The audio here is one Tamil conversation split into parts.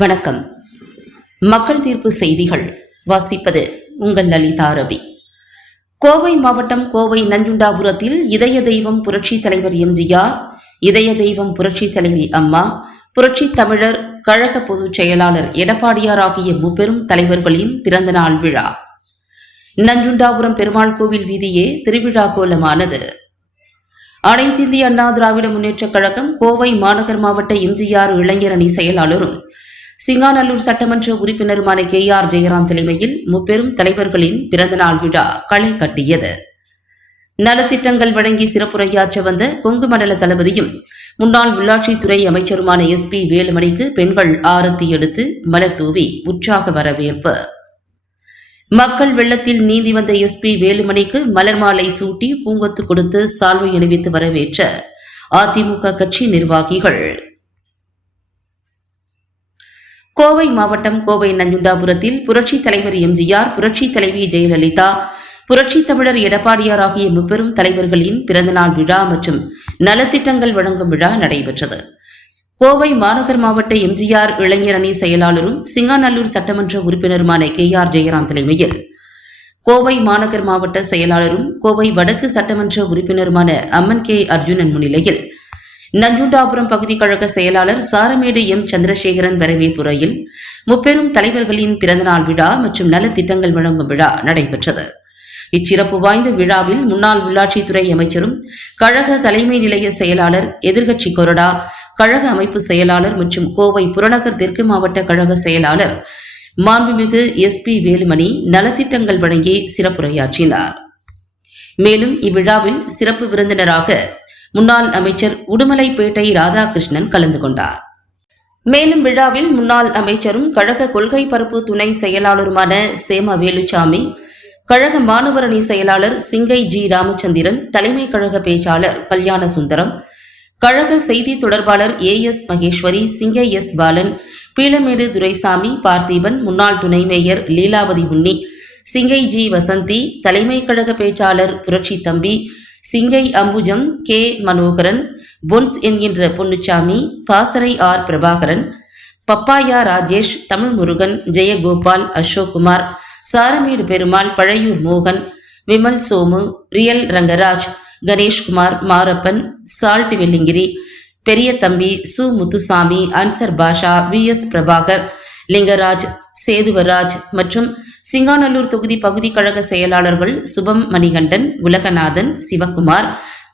வணக்கம். மக்கள் தீர்ப்பு செய்திகள் வாசிப்பது உங்கள் லலிதா ரவி. கோவை மாவட்டம் கோவை நஞ்சுண்டாபுரத்தில் இதய தெய்வம் புரட்சி தலைவர் எம்ஜிஆர், இதய தெய்வம் புரட்சி தலைவி அம்மா, புரட்சி தமிழர் கழக பொதுச் செயலாளர் எடப்பாடியார் ஆகிய முப்பெரும் தலைவர்களின் பிறந்தநாள் விழா நஞ்சுண்டாபுரம் பெருமாள் கோவில் வீதியே திருவிழா கோலமானது. அனைத்திந்திய அண்ணா திராவிட முன்னேற்றக் கழகம் கோவை மாநகர் மாவட்ட எம்ஜிஆர் இளைஞர் அணி செயலாளரும் சிங்காநல்லூர் சட்டமன்ற உறுப்பினருமான KR ஜெயராம் தலைமையில் முப்பெரும் தலைவர்களின் பிறந்தநாள் விழா களை கட்டியது. நலத்திட்டங்கள் வழங்கி சிறப்புரையாற்ற வந்த கொங்கு மண்டல தளபதியும் முன்னாள் உள்ளாட்சித்துறை அமைச்சருமான SP வேலுமணிக்கு பெண்கள் ஆரத்தி எடுத்து மலர் தூவி உற்சாக வரவேற்பு. மக்கள் வெள்ளத்தில் நீந்தி வந்த SP வேலுமணிக்கு மலர் மாலை சூட்டி பூங்கொத்து கொடுத்து சால்வை அணிவித்து வரவேற்ற அதிமுக கட்சி நிர்வாகிகள். கோவை மாவட்டம் கோவை நஞ்சுண்டாபுரத்தில் புரட்சி தலைவர் எம்ஜிஆர், புரட்சி தலைவி ஜெயலலிதா, புரட்சி தமிழர் எடப்பாடியார் ஆகிய முப்பெரும் தலைவர்களின் பிறந்தநாள் விழா மற்றும் நலத்திட்டங்கள் வழங்கும் விழா நடைபெற்றது. கோவை மாநகர் மாவட்ட எம்ஜிஆர் இளைஞர் அணி செயலாளரும் சிங்காநல்லூர் சட்டமன்ற உறுப்பினருமான KR ஜெயராம் தலைமையில், கோவை மாநகர் மாவட்ட செயலாளரும் கோவை வடக்கு சட்டமன்ற உறுப்பினருமான அம்மன் K அர்ஜுனன் முன்னிலையில் நஞ்சுண்டாபுரம் பகுதி கழக செயலாளர் சாரமேடு M சந்திரசேகரன் வரவேற்புரையில் முப்பெரும் தலைவர்களின் பிறந்தநாள் விழா மற்றும் நலத்திட்டங்கள் வழங்கும் விழா நடைபெற்றது. இச்சிறப்பு வாய்ந்த விழாவில் முன்னாள் உள்ளாட்சித்துறை அமைச்சரும் கழக தலைமை நிலைய செயலாளர், எதிர்க்கட்சி கொறடா, கழக அமைப்பு செயலாளர் மற்றும் கோவை புறநகர் தெற்கு மாவட்ட கழக செயலாளர் மாண்புமிகு SP வேலுமணி நலத்திட்டங்கள் வழங்கி சிறப்புரையாற்றினார். மேலும் இவ்விழாவில் சிறப்பு விருந்தினராக முன்னாள் அமைச்சர் உடுமலைப்பேட்டை ராதாகிருஷ்ணன் கலந்து கொண்டார். மேலும் விழாவில் முன்னாள் அமைச்சரும் கழக கொள்கை பரப்பு துணை செயலாளருமான சேம வேலுச்சாமி, கழக மாணவர் அணி செயலாளர் சிங்கை G ராமச்சந்திரன், தலைமை கழக பேச்சாளர் கல்யாண சுந்தரம், கழக செய்தி தொடர்பாளர் AS மகேஸ்வரி, சிங்கை S பாலன், பீளமேடு துரைசாமி, பார்த்திபன், முன்னாள் துணை மேயர் லீலாவதி உன்னி, சிங்கை G வசந்தி, தலைமை கழக பேச்சாளர் புரட்சி தம்பி, சிங்கை அம்புஜம், K மனோகரன், பொன்ஸ் என்கின்ற பொன்னுச்சாமி, பாசறை R பிரபாகரன், பப்பாயா ராஜேஷ், தமிழ் முருகன், ஜெயகோபால், அசோக்குமார், சாரமேடு பெருமாள், பழையூர் மோகன், விமல் சோமு, ரியல் ரங்கராஜ், கணேஷ்குமார், மாரப்பன், சால்ட் வெள்ளிங்கிரி, பெரிய தம்பி, சு முத்துசாமி, அன்சர் பாஷா, VS பிரபாகர், லிங்கராஜ், சேதுவராஜ் மற்றும் சிங்காநல்லூர் தொகுதி பகுதி கழக செயலாளர்கள் சுபம் மணிகண்டன், உலகநாதன், சிவக்குமார்,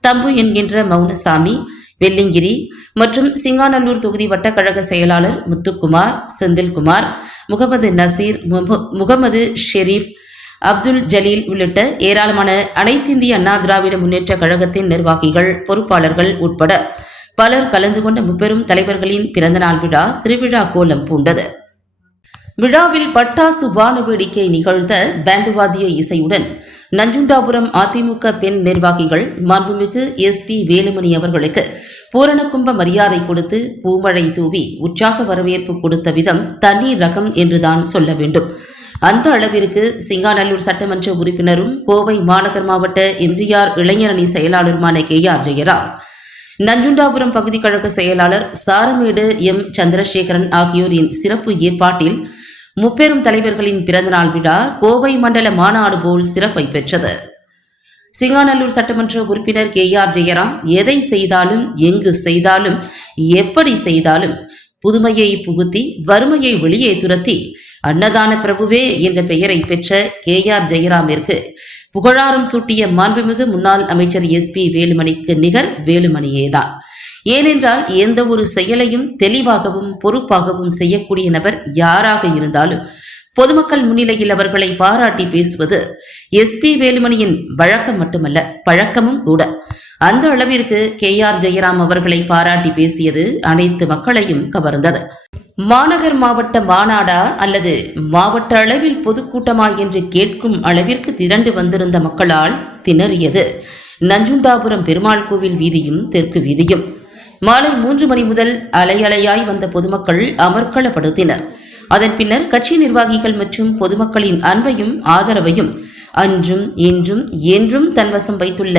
தம்பு என்கின்ற மௌனசாமி, வெள்ளிங்கிரி மற்றும் சிங்காநல்லூர் தொகுதி வட்டக்கழக செயலாளர் முத்துக்குமார், செந்தில்குமார், முகமது நசீர், முகமது ஷெரீப், அப்துல் ஜலீல் உள்ளிட்ட ஏராளமான அனைத்திந்திய அண்ணா திராவிட முன்னேற்ற கழகத்தின் நிர்வாகிகள், பொறுப்பாளர்கள் உட்பட பலர் கலந்து கொண்ட முப்பெரும் தலைவர்களின் பிறந்தநாள் விழா திருவிழா கோலம் பூண்டது. விழாவில் பட்டாசு வான வேடிக்கை நிகழ்த்த பேண்டுவாத்திய இசையுடன் நஞ்சுண்டாபுரம் அதிமுக பெண் நிர்வாகிகள் மாண்புமிகு SP வேலுமணி அவர்களுக்கு பூரணகும்ப மரியாதை கொடுத்து பூமழை தூவி உற்சாக வரவேற்பு கொடுத்த விதம் தனி ரகம் என்றுதான் சொல்ல வேண்டும். அந்த அளவிற்கு சிங்காநல்லூர் சட்டமன்ற உறுப்பினரும் கோவை மாநகர் மாவட்ட எம்ஜிஆர் இளைஞர் அணி செயலாளருமான KR ஜெயராம், நஞ்சுண்டாபுரம் பகுதி கழக செயலாளர் சாரமேடு M சந்திரசேகரன் ஆகியோரின் சிறப்பு ஏற்பாட்டில் முப்பெரும் தலைவர்களின் பிறந்தநாள் விழா கோவை மண்டல மாநாடு போல் சிறப்பை பெற்றது. சிங்காநல்லூர் சட்டமன்ற உறுப்பினர் KR ஜெயராம் எதை செய்தாலும், எங்கு செய்தாலும், எப்படி செய்தாலும் புதுமையை புகுத்தி வறுமையை வெளியே துரத்தி அன்னதான பிரபுவே என்ற பெயரை பெற்ற KR ஜெயராமிற்கு புகழாரம் சூட்டிய மாண்புமிகு முன்னாள் அமைச்சர் SP வேலுமணிக்கு நிகர் வேலுமணியேதான். ஏனென்றால் எந்த ஒரு செயலையும் தெளிவாகவும் பொறுப்பாகவும் செய்யக்கூடிய நபர் யாராக இருந்தாலும் பொதுமக்கள் முன்னிலையில் அவர்களை பாராட்டி பேசுவது SP வேலுமணியின் வழக்கம் மட்டுமல்ல, பழக்கமும் கூட. அந்த அளவிற்கு KR ஜெயராம் அவர்களை பாராட்டி பேசியது அனைத்து மக்களையும் கவர்ந்தது. மாநகர் மாவட்ட மாநாடா அல்லது மாவட்ட அளவில் பொதுக்கூட்டமா என்று கேட்கும் அளவிற்கு திரண்டு வந்திருந்த மக்களால் திணறியது நஞ்சுண்டாபுரம் பெருமாள் கோவில் வீதியும் தெற்கு வீதியும். மாலை 3 மணி முதல் அலையலையாய் வந்த பொதுமக்கள் அமர்க்களப்படுத்தினர். அதன் பின்னர் கட்சி நிர்வாகிகள் மற்றும் பொதுமக்களின் அன்பையும் ஆதரவையும் அன்றும் இன்றும் என்றும் தன்வசம் வைத்துள்ள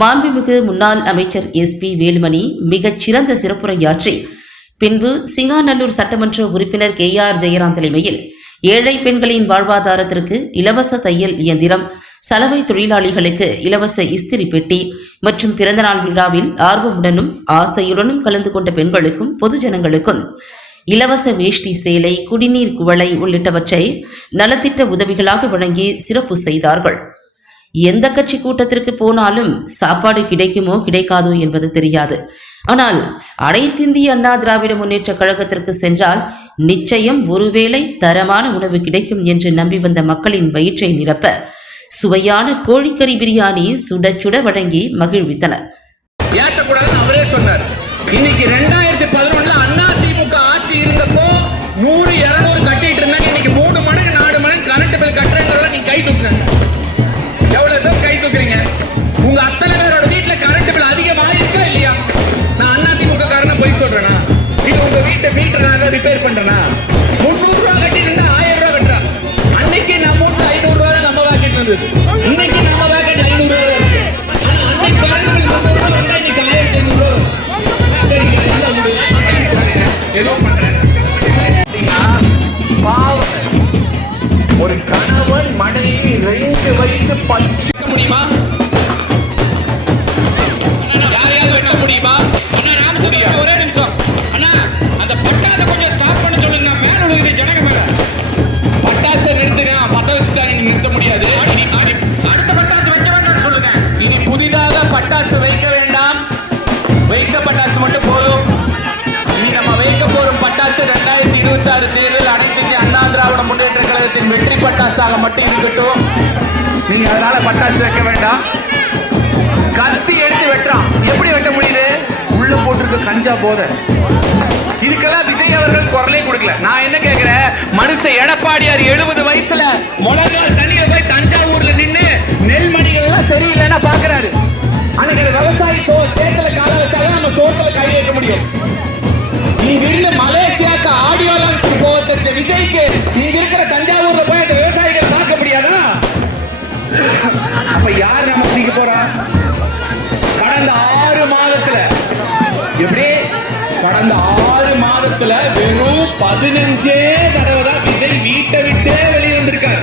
மாண்புமிகு முன்னாள் அமைச்சர் SP வேலுமணி மிகச் சிறந்த சிறப்புரையாற்றி பின்பு சிங்காநல்லூர் சட்டமன்ற உறுப்பினர் KR ஜெயராம் தலைமையில் ஏழை பெண்களின் வாழ்வாதாரத்திற்கு இலவச தையல் இயந்திரம், சலவை தொழிலாளிகளுக்கு இலவச இஸ்திரி பெட்டி மற்றும் பிறந்தநாள் விழாவில் ஆர்வமுடனும் ஆசையுடனும் கலந்து கொண்ட பெண்களுக்கும் பொதுஜனங்களுக்கும் இலவச வேஷ்டி சேலை, குடிநீர் குவளை உள்ளிட்டவற்றை நலத்திட்ட உதவிகளாக வழங்கி சிறப்பு செய்தார்கள். எந்த கட்சி கூட்டத்திற்கு போனாலும் சாப்பாடு கிடைக்குமோ கிடைக்காதோ என்பது தெரியாது. ஆனால் அனைத்திந்திய அண்ணா திராவிட முன்னேற்ற கழகத்திற்கு சென்றால் நிச்சயம் ஒருவேளை தரமான உணவு கிடைக்கும் என்று நம்பி வந்த மக்களின் வயிற்றை நிரப்ப சுவையான கோழிக்கறி பிரியாணி சுட சுட வழங்கி மகிழ்வித்தனர். அவரே சொன்னார். இன்னைக்கு 2011 அதிமுக ஆட்சி இருந்தப்போ 100-200 கட்டிட்டு இருந்தாங்க. இன்னைக்கு 3 மடங்கு 4 மடங்கு கரண்ட் பில் கட்டுறதுல நீங்க கை தூக்குறீங்க. எவ்வளவு பேர் கை தூக்குறீங்க? உங்க அத்தனை பேரோட வீட்டுல கரண்ட் பில் அதிகமாயிருக்கா இல்லையா? நான் அதிமுக காரன போய் சொல்றேனா? இது உங்க வீட்டை மீட்டர் நான் ரிப்பேர் பண்றேனா? 300 ரூபாய் கட்டி இருந்தா 1000 ரூபாய் கட்டுறா. அன்னைக்கு நம்ம வீட்டுல 500 ரூபாய் நம்ம வாக்கெட் இருந்தது. இன்னைக்கு நம்ம வாக்கெட் 500 ரூபாய் இருக்கு. ஆனா அன்னைக்கு கரண்ட் பில் 300 ரூபாய் வந்தா இன்னைக்கு 1500 ரூபாய். சரிங்க, என்ன முடியும்? ஏதோ பண்றேன். ஒரு கணவன் மனைவி 2 வயசு பச்சு முடியுமா? யாரையாவது வெட்ட முடியுமா? ஒரே நிமிஷம் அண்ணா, அந்த பட்டாசை கொஞ்சம் ஸ்டாப் பண்ண சொல்லுங்க. மேல உள்ள ஜனங்க மேல பட்டாசை நிறுத்துங்க. பத்த வச்சுட்டா நீங்க நிறுத்த முடியாது. அடுத்த பட்டாசு வைக்க வேண்டாம் சொல்லுங்க. இனி புதிதாக பட்டாசு வைக்க வேண்டாம். வைக்க பட்டாசு மட்டும் போதும். இனி நம்ம வைக்க போறோம் பட்டாசு 2026 தேர்தல் அனைத்து இந்திய அண்ணா திராவிட முன்னேற்ற கழகத்தின் வெற்றி பட்டாசாக மட்டும் இருக்கட்டும். நீங்க அதனால பட்டாசு வைக்க வேண்டாம். கத்தி எடுத்து வெட்டுறான். எப்படி வெட்ட முடியுது? உள்ள போட்டிருக்க கஞ்சா போதை. இதுக்கெல்லாம் விஜய் அவர்கள் குரலே கொடுக்கல. நான் என்ன கேட்கிறேன், மனுஷன் எடப்பாடியார் 70 வயசுல முழங்கால் தண்ணியில போய் தஞ்சாவூர்ல நின்று நெல்மணிகள் எல்லாம் சரியில்லைன்னா பாக்குறாரு. அன்னைக்கு விவசாயி சேத்துல கால வச்சாலும் நம்ம சோத்துல கை வைக்க முடியும். இங்கிருந்து மலேசியாக்கு ஆடியோ லான்ச் போக தெரிஞ்ச விஜய்க்கு இங்க இருக்கிற தஞ்சாவூர்ல போய் அந்த விவசாயிகள் பார்க்க முடியாதா? அப்ப யார் நம்ம திக்க போறா? கடந்த 6 மாதத்துல எப்படி? கடந்த 6 மாதத்துல வெறும் 15 தடவை தான் விஜய் வீட்டை விட்டே வெளியே வந்திருக்காரு.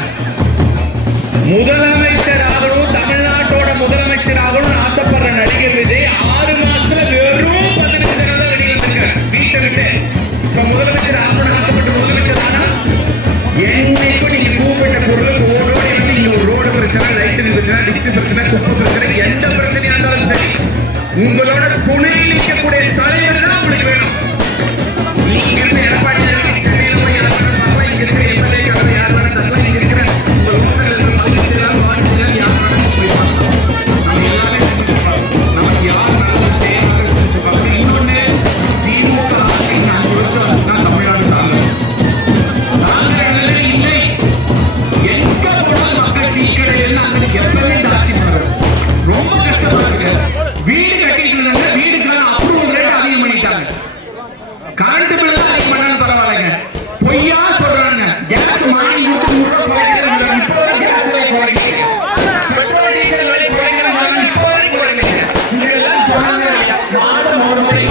முதலமைச்சராகவும் தமிழ்நாட்டோட முதலமைச்சராகவும் ஆசைப்படுற நடிகர் விஜய் 6 மாசத்துல வெறும் 15 தடவை தான் வெளியே வந்திருக்காரு வீட்டை விட்டு. இப்ப முதலமைச்சர் ஆகணும்னு ஆசைப்பட்ட முதலமைச்சர் ஆனா என்னைக்கும் நீங்க கூப்பிட்ட பொருள் ஓடோடி வந்து இங்க ஒரு ரோடு பிரச்சனை, லைட் பிரச்சனை, டிச்சு பிரச்சனை, குப்பை பிரச்சனை, எந்த பிரச்சனையா இருந்தாலும் சரி உங்களோட துணை நிற்கக்கூடிய தலைவர் தான் உங்களுக்கு வேணும். நீங்க இருந்த எடப்பாடி சென்னையில போய் யாரும் இங்க இருக்கிற எம்எல்ஏ யாரும் யாரும் தரலாம். இங்க இருக்கிற உங்க ஊரில் இருக்கிற மதிச்செல்லாம் வாட்சிச்செல்லாம் யாரும் போய் பார்க்கலாம். நம்ம எல்லாமே நமக்கு யார் நல்ல செய்யணும். இன்னொன்னு திமுக ஆட்சி 4 வருஷம் ஆச்சுன்னா தமிழ்நாடு தாங்க இல்லை. எங்க போனாலும் மக்கள் டீ கடையில் அங்கே எப்பவுமே ஆட்சி பண்ணுறது ரொம்ப கஷ்டமா இருக்கு. வீடு கட்டிட்டு இருந்தாங்க, வீடுக்கெல்லாம் அப்ரூவல் ரேட் அதிகம் பண்ணிட்டாங்க. கரண்ட் பில் அதிகம் பண்ணாலும் பரவாயில்லைங்க. பொய்யா சொல்றாங்க. கேஸ் வாங்கி 100 ரூபாய் குறைக்கிறாங்க. இப்போ கேஸ் விலை குறைக்கிறீங்க. பெட்ரோல் டீசல் விலை குறைக்கிறாங்க. இப்போ குறைக்கிறீங்க. இதெல்லாம் சொன்னாங்க மாதம் ஒரு முறை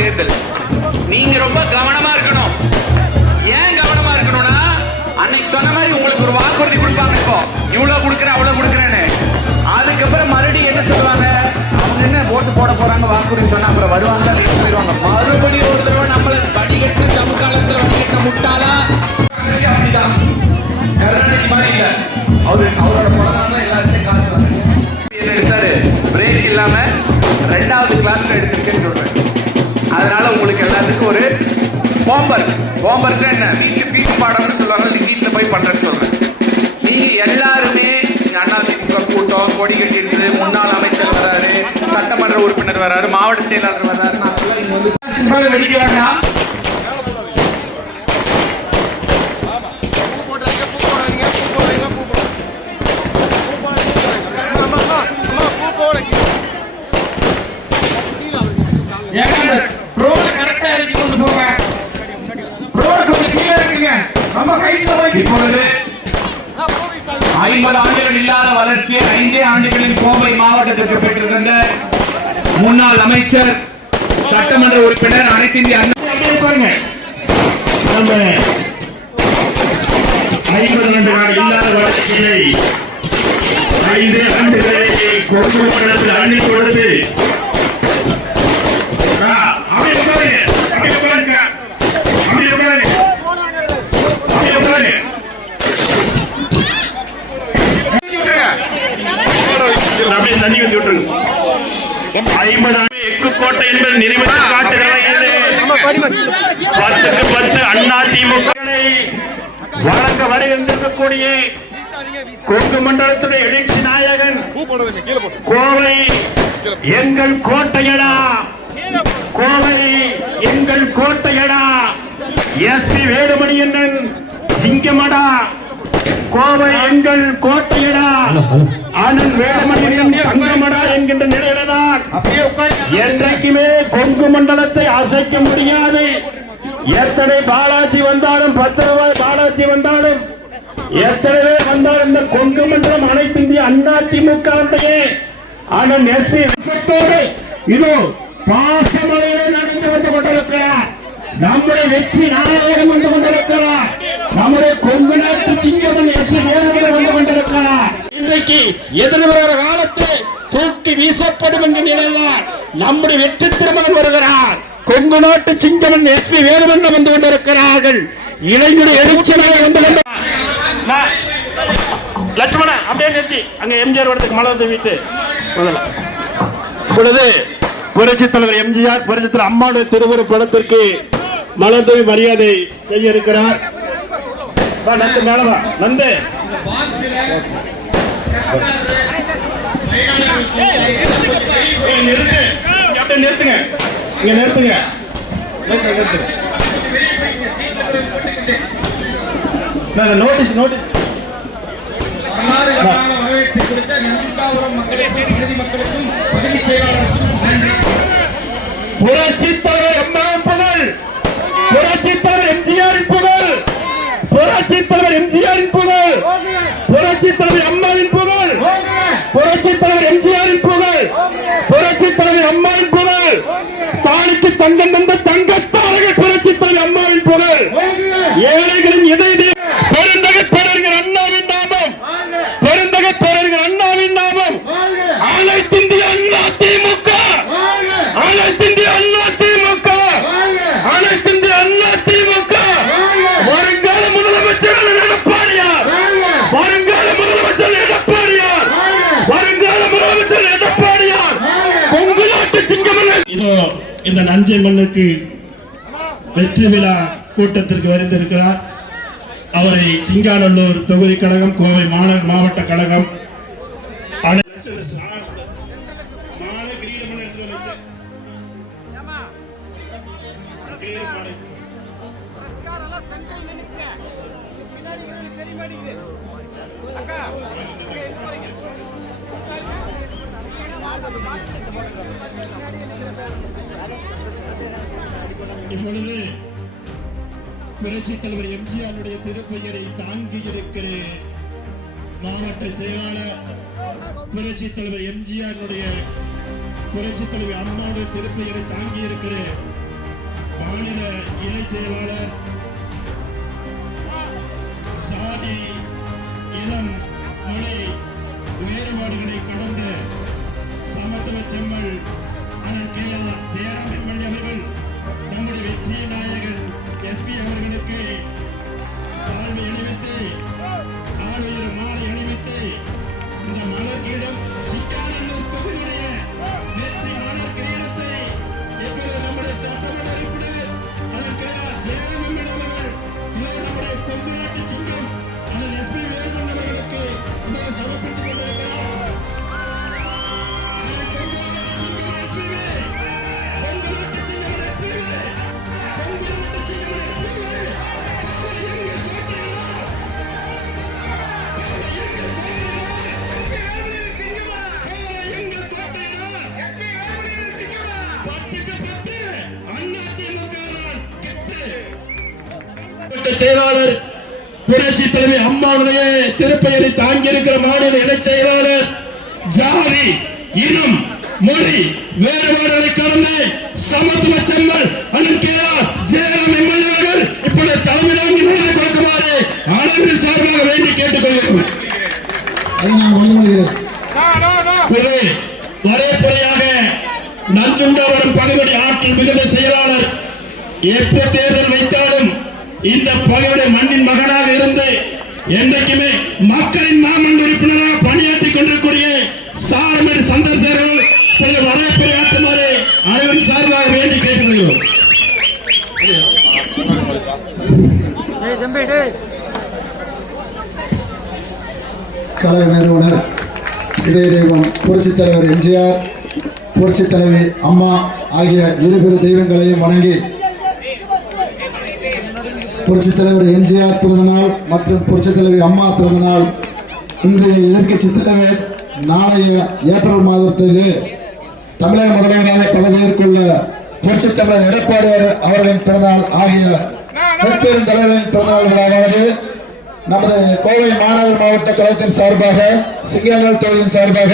தேர்தல். நீங்க ரொம்ப கவனமா இருக்கணும். ஏன் கவனமா இருக்கணும்னா, அன்னைக்கு சொன்ன மாதிரி உங்களுக்கு ஒரு வாக்குறுதி கொடுப்பாங்க. இப்போ இவ்வளவு கொடுக்குறேன் அவ்வளவு கொடுக்குறேன்னு. அதுக்கப்புறம் மறுபடியும் என்ன சொல்லுவாங்க? அவங்க என்ன ஓட்டு போட போறாங்க வாக்குறுதி சொன்னா அப்புறம் வருவாங்க போயிடுவாங்க. மறுபடியும் ஒரு தடவை நம்மள வடிகட்டு சமகாலத்தில் வடிகட்ட முட்டாளா அப்படிதான். கருணாநிதி மாதிரி இல்ல. அவரோட படம் எல்லாத்தையும் காசு என்ன எடுத்தாரு? பிரேக் இல்லாம 2வது கிளாஸ்ல எடுத்திருக்கேன்னு சொல்றேன். அதனால உங்களுக்கு எல்லாத்துக்கும் ஒரு ஹோம்வொர்க் என்ன வீட்டு பாடம்னு சொல்லுவாங்க. வீட்டில் போய் பண்றேன்னு சொல்றேன். நீங்க எல்லாருமே அதிமுக கூட்டம் கொடி கட்டி இருக்குது. முன்னாள் அமைச்சர் வராரு, சட்டமன்ற உறுப்பினர் வராரு, மாவட்ட செயலாளர் வராரு. நான் வெடிக்க வேண்டாம். இப்பொழுது 50 ஆண்டுகள் இல்லாத வளர்ச்சியை 5 ஆண்டுகளில் கோவை மாவட்டத்திற்கு பெற்றிருந்த முன்னாள் அமைச்சர் சட்டமன்ற உறுப்பினர் அனைத்து இந்திய அண்ணா நம்ம 50 ஆண்டுகள் இல்லாத வளர்ச்சியை 5 ஆண்டுகளிலேயே கொங்கு மண்டலத்தில் அள்ளி கொடுத்து தண்ணி வந்து விட்டுருங்க. 50 எக்குக்கோட்டை என்பது நிறுவன காட்டுகிறது. 10க்கு 10 அண்ணா திமுகவை வழங்க வருகின்றக்கூடிய கொங்கு மண்டலத்துடைய எழுச்சி நாயகன் கோவை எங்கள் கோட்டையடா, கோவை எங்கள் கோட்டையடா, எஸ்பி வேலுமணி அண்ணன் சிங்கமடா, கோவை எங்கள் கோட்டையடா, அண்ணன் வேலுமணி தங்கமடா என்கின்ற நிலையில்தான் என்றைக்குமே கொங்கு மண்டலத்தை அசைக்க முடியாது. எத்தனை பாலாஜி வந்தாலும் 10 ரூபாய் பாலாஜி வந்தாலும் எத்தனை பேர் வந்தாலும் இந்த கொங்கு மண்டலம் அனைத்து இந்திய அண்ணா திமுக அண்ணன் எஸ்பி இதோ பாசமலையிலே நடந்து வந்து கொண்டிருக்கிறார். நம்முடைய வெற்றி நாயகம் வந்து கொண்டிருக்கிறார். நம்முடைய கொங்கு நாட்டு சிங்கமன் எஸ்பி வேலுமணி வந்து கொண்டிருக்கிறார். இன்றைக்கு எதிர்வருகிற காலத்தில் தூக்கி வீசப்படும் என்று நினைத்தார் நம்முடைய வெற்றி திருமகன் வருகிறார். கொங்கு நாட்டு சிங்கமன் எஸ்பி வேலுமணி வந்து கொண்டிருக்கிறார்கள். இளைஞர் எழுச்சியாக வந்து லட்சுமண அப்படியே நிறுத்தி அங்க எம்ஜிஆர் வரதுக்கு மலர் தூவிட்டு முதல்ல இப்பொழுது புரட்சி தலைவர் எம்ஜிஆர் புரட்சி தலைவர் அம்மாவுடைய திருவுரு படத்திற்கு மலர் தூவி மரியாதை செய்ய இருக்கிறார். நந்து மேலவா நந்து நிறுத்துங்க இங்க நிறுத்துங்க நோட்டீஸ் நோட்டீஸ் புரட்சி தலைவர் அம்மாவின் புகழ், புரட்சி தலைவர் எம்ஜிஆரின் புகழ், புரட்சி தலைவர் எம்ஜிஆரின் புகழ், புரட்சி தலைவர் அம்மாவின் புகழ், புரட்சி தலைவர் எம்ஜிஆரின் புகழ், புரட்சி தலைவர் அம்மாவின் புகழ், தானுக்கு தங்கம் தந்த தங்கத்தாரர்கள் புரட்சி தலைவர் அம்மாவின் புகழ், ஏழைகளின் இதய பெருந்தகை பேரறிஞர் அண்ணாவின் நாமம், பெருந்தகை பேரறிஞர் அண்ணாவின் நாமம், அனைத்து இந்திய அண்ணா திமுக, அனைத்து இந்திய அண்ணா திமுக, அனைத்து இந்திய அண்ணா திமுக, வருங்கால முதலமைச்சர் எடப்பாடியார், வருங்கால முதலமைச்சர் எடப்பாடியார், வருங்கால முதலமைச்சர் எடப்பாடியார், கொங்கு நாட்டு சிங்கமன். இதோ இந்த நஞ்சை மண்ணுக்கு வெற்றி விழா கூட்டத்திற்கு வருந்திருக்கிறார். அவரை சிங்காநல்லூர் தொகுதி கழகம், கோவை மாவட்ட கழகம் இப்பொழுது புரட்சி தலைவர் எம்ஜிஆருடைய திருப்பெயரை தாங்கி இருக்கிற மாவட்ட செயலாளர், புரட்சி தலைவர் எம்ஜிஆருடைய புரட்சி தலைவர் அம்மாவுடைய திருப்பெயரை தாங்கி இருக்கிற மாநில இணை செயலாளர், சாதி இனம் மொழி வேறுபாடுகளை கடந்த சமத்துவ செம்மல் அண்ணன் KR ஜெயராம் எம்எல்ஏ அவர்கள் நம்முடைய வெற்றி நாயகன் எஸ்பி அவர்களுக்கு சால்வை அணிவித்து ஆளுயர் மாலை அணிவித்து இந்த மலர் கீழம் சிங்காநல்லூர் தொகுதியுடைய வெற்றி மலர் கிரீடத்தை இப்பொழுது நம்முடைய சட்டமன்ற உறுப்பினர் அண்ணன் KR ஜெயராம் எம்எல்ஏ அவர்கள் இதோ நம்முடைய கொங்கு நாட்டு சிங்கம் அண்ணன் எஸ்பி வேலுமணி அவர்களுக்கு இதோ சமர்ப்பித்துக் கொண்டிருக்கிறார். செயலாளர் புரட்சி தலைவி அம்மாவுடைய திருப்பெயரை தாங்கியிருக்கிற மாநில இணைச் செயலாளர் ஜாதி இனம் மொழி வேறுபாடுகளை கடந்து சமத்துவ செம்மல் அண்ணன் கே.ஆர். ஜெயராம் எம்எல்ஏ இப்பொழுது தலைமை தாங்கி விருது கொடுக்குமாறு அனைவரின் சார்பாக வேண்டி கேட்டுக்கொள்கிறோம். அதை நான் வழிமொழிகிறேன். வரைப்புறையாக நஞ்சுண்டாவரம் பகுதி ஆற்றல் மிகுந்த செயலாளர் எப்போ தேர்தல் வைத்தாலும் இந்த பகுதியுடைய மண்ணின் மகனாக இருந்து என்றைக்குமே மக்களின் மாமன்ற உறுப்பினராக பணியாற்றிக் கொண்டிருக்கூடிய சாரமேடு சந்தர்சர்கள் வரைப்புறையாற்றுமாறு அனைவரும் சார்பாக வேண்டி கேட்டுக்கொள்கிறோம். கழக நிறுவனர் இதய தெய்வம் புரட்சித் தலைவர் எம்ஜிஆர், புரட்சித் தலைவி அம்மா ஆகிய இருபெரு தெய்வங்களையும் வணங்கி புரட்சித் தலைவர் எம்ஜிஆர் பிறந்தநாள் மற்றும் புரட்சித் தலைவி அம்மா பிறந்தநாள் இன்றைய எதிர்க்கட்சி தலைவர் நாளைய ஏப்ரல் மாதத்திலே தமிழக முதல்வராக பதவியேற்குள்ள புரட்சித் தலைவர் எடப்பாடியார் அவர்களின் பிறந்தநாள் ஆகிய முப்பெரும் தலைவரின் பிறந்தநாள் விழாவானது நமது கோவை மாநகர் மாவட்ட கழகத்தின் சார்பாக சிங்கங்கள் தொகுதியின் சார்பாக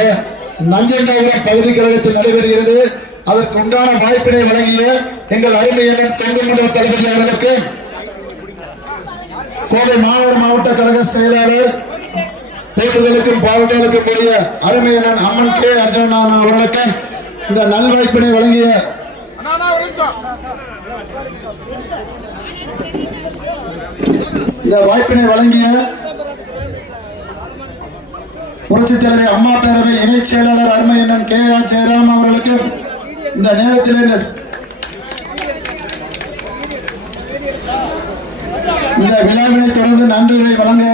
நஞ்சண்டாபுரம் பகுதி கழகத்தில் நடைபெறுகிறது. அதற்கு உண்டான வாய்ப்பினை வழங்கிய எங்கள் அருமை அண்ணன் தொண்டுமன்ற தளபதி அவர்களுக்கு, கோவை மாநகர் மாவட்ட கழக செயலாளர் தேர்தலுக்கும் பாவர்களுக்கும் உரிய அருமை அண்ணன் அம்மன் கே. அர்ஜுனன் அவர்களுக்கு இந்த நல்வாய்ப்பினை வழங்கிய புரட்சித் தலைவர் அம்மா பேரவை இணைச் செயலாளர் அருமை அண்ணன் கே.ஆர். ஜெயராம் அவர்களுக்கு இந்த நேரத்தில் இந்த விழாவினை தொடர்ந்து நன்றியை வழங்க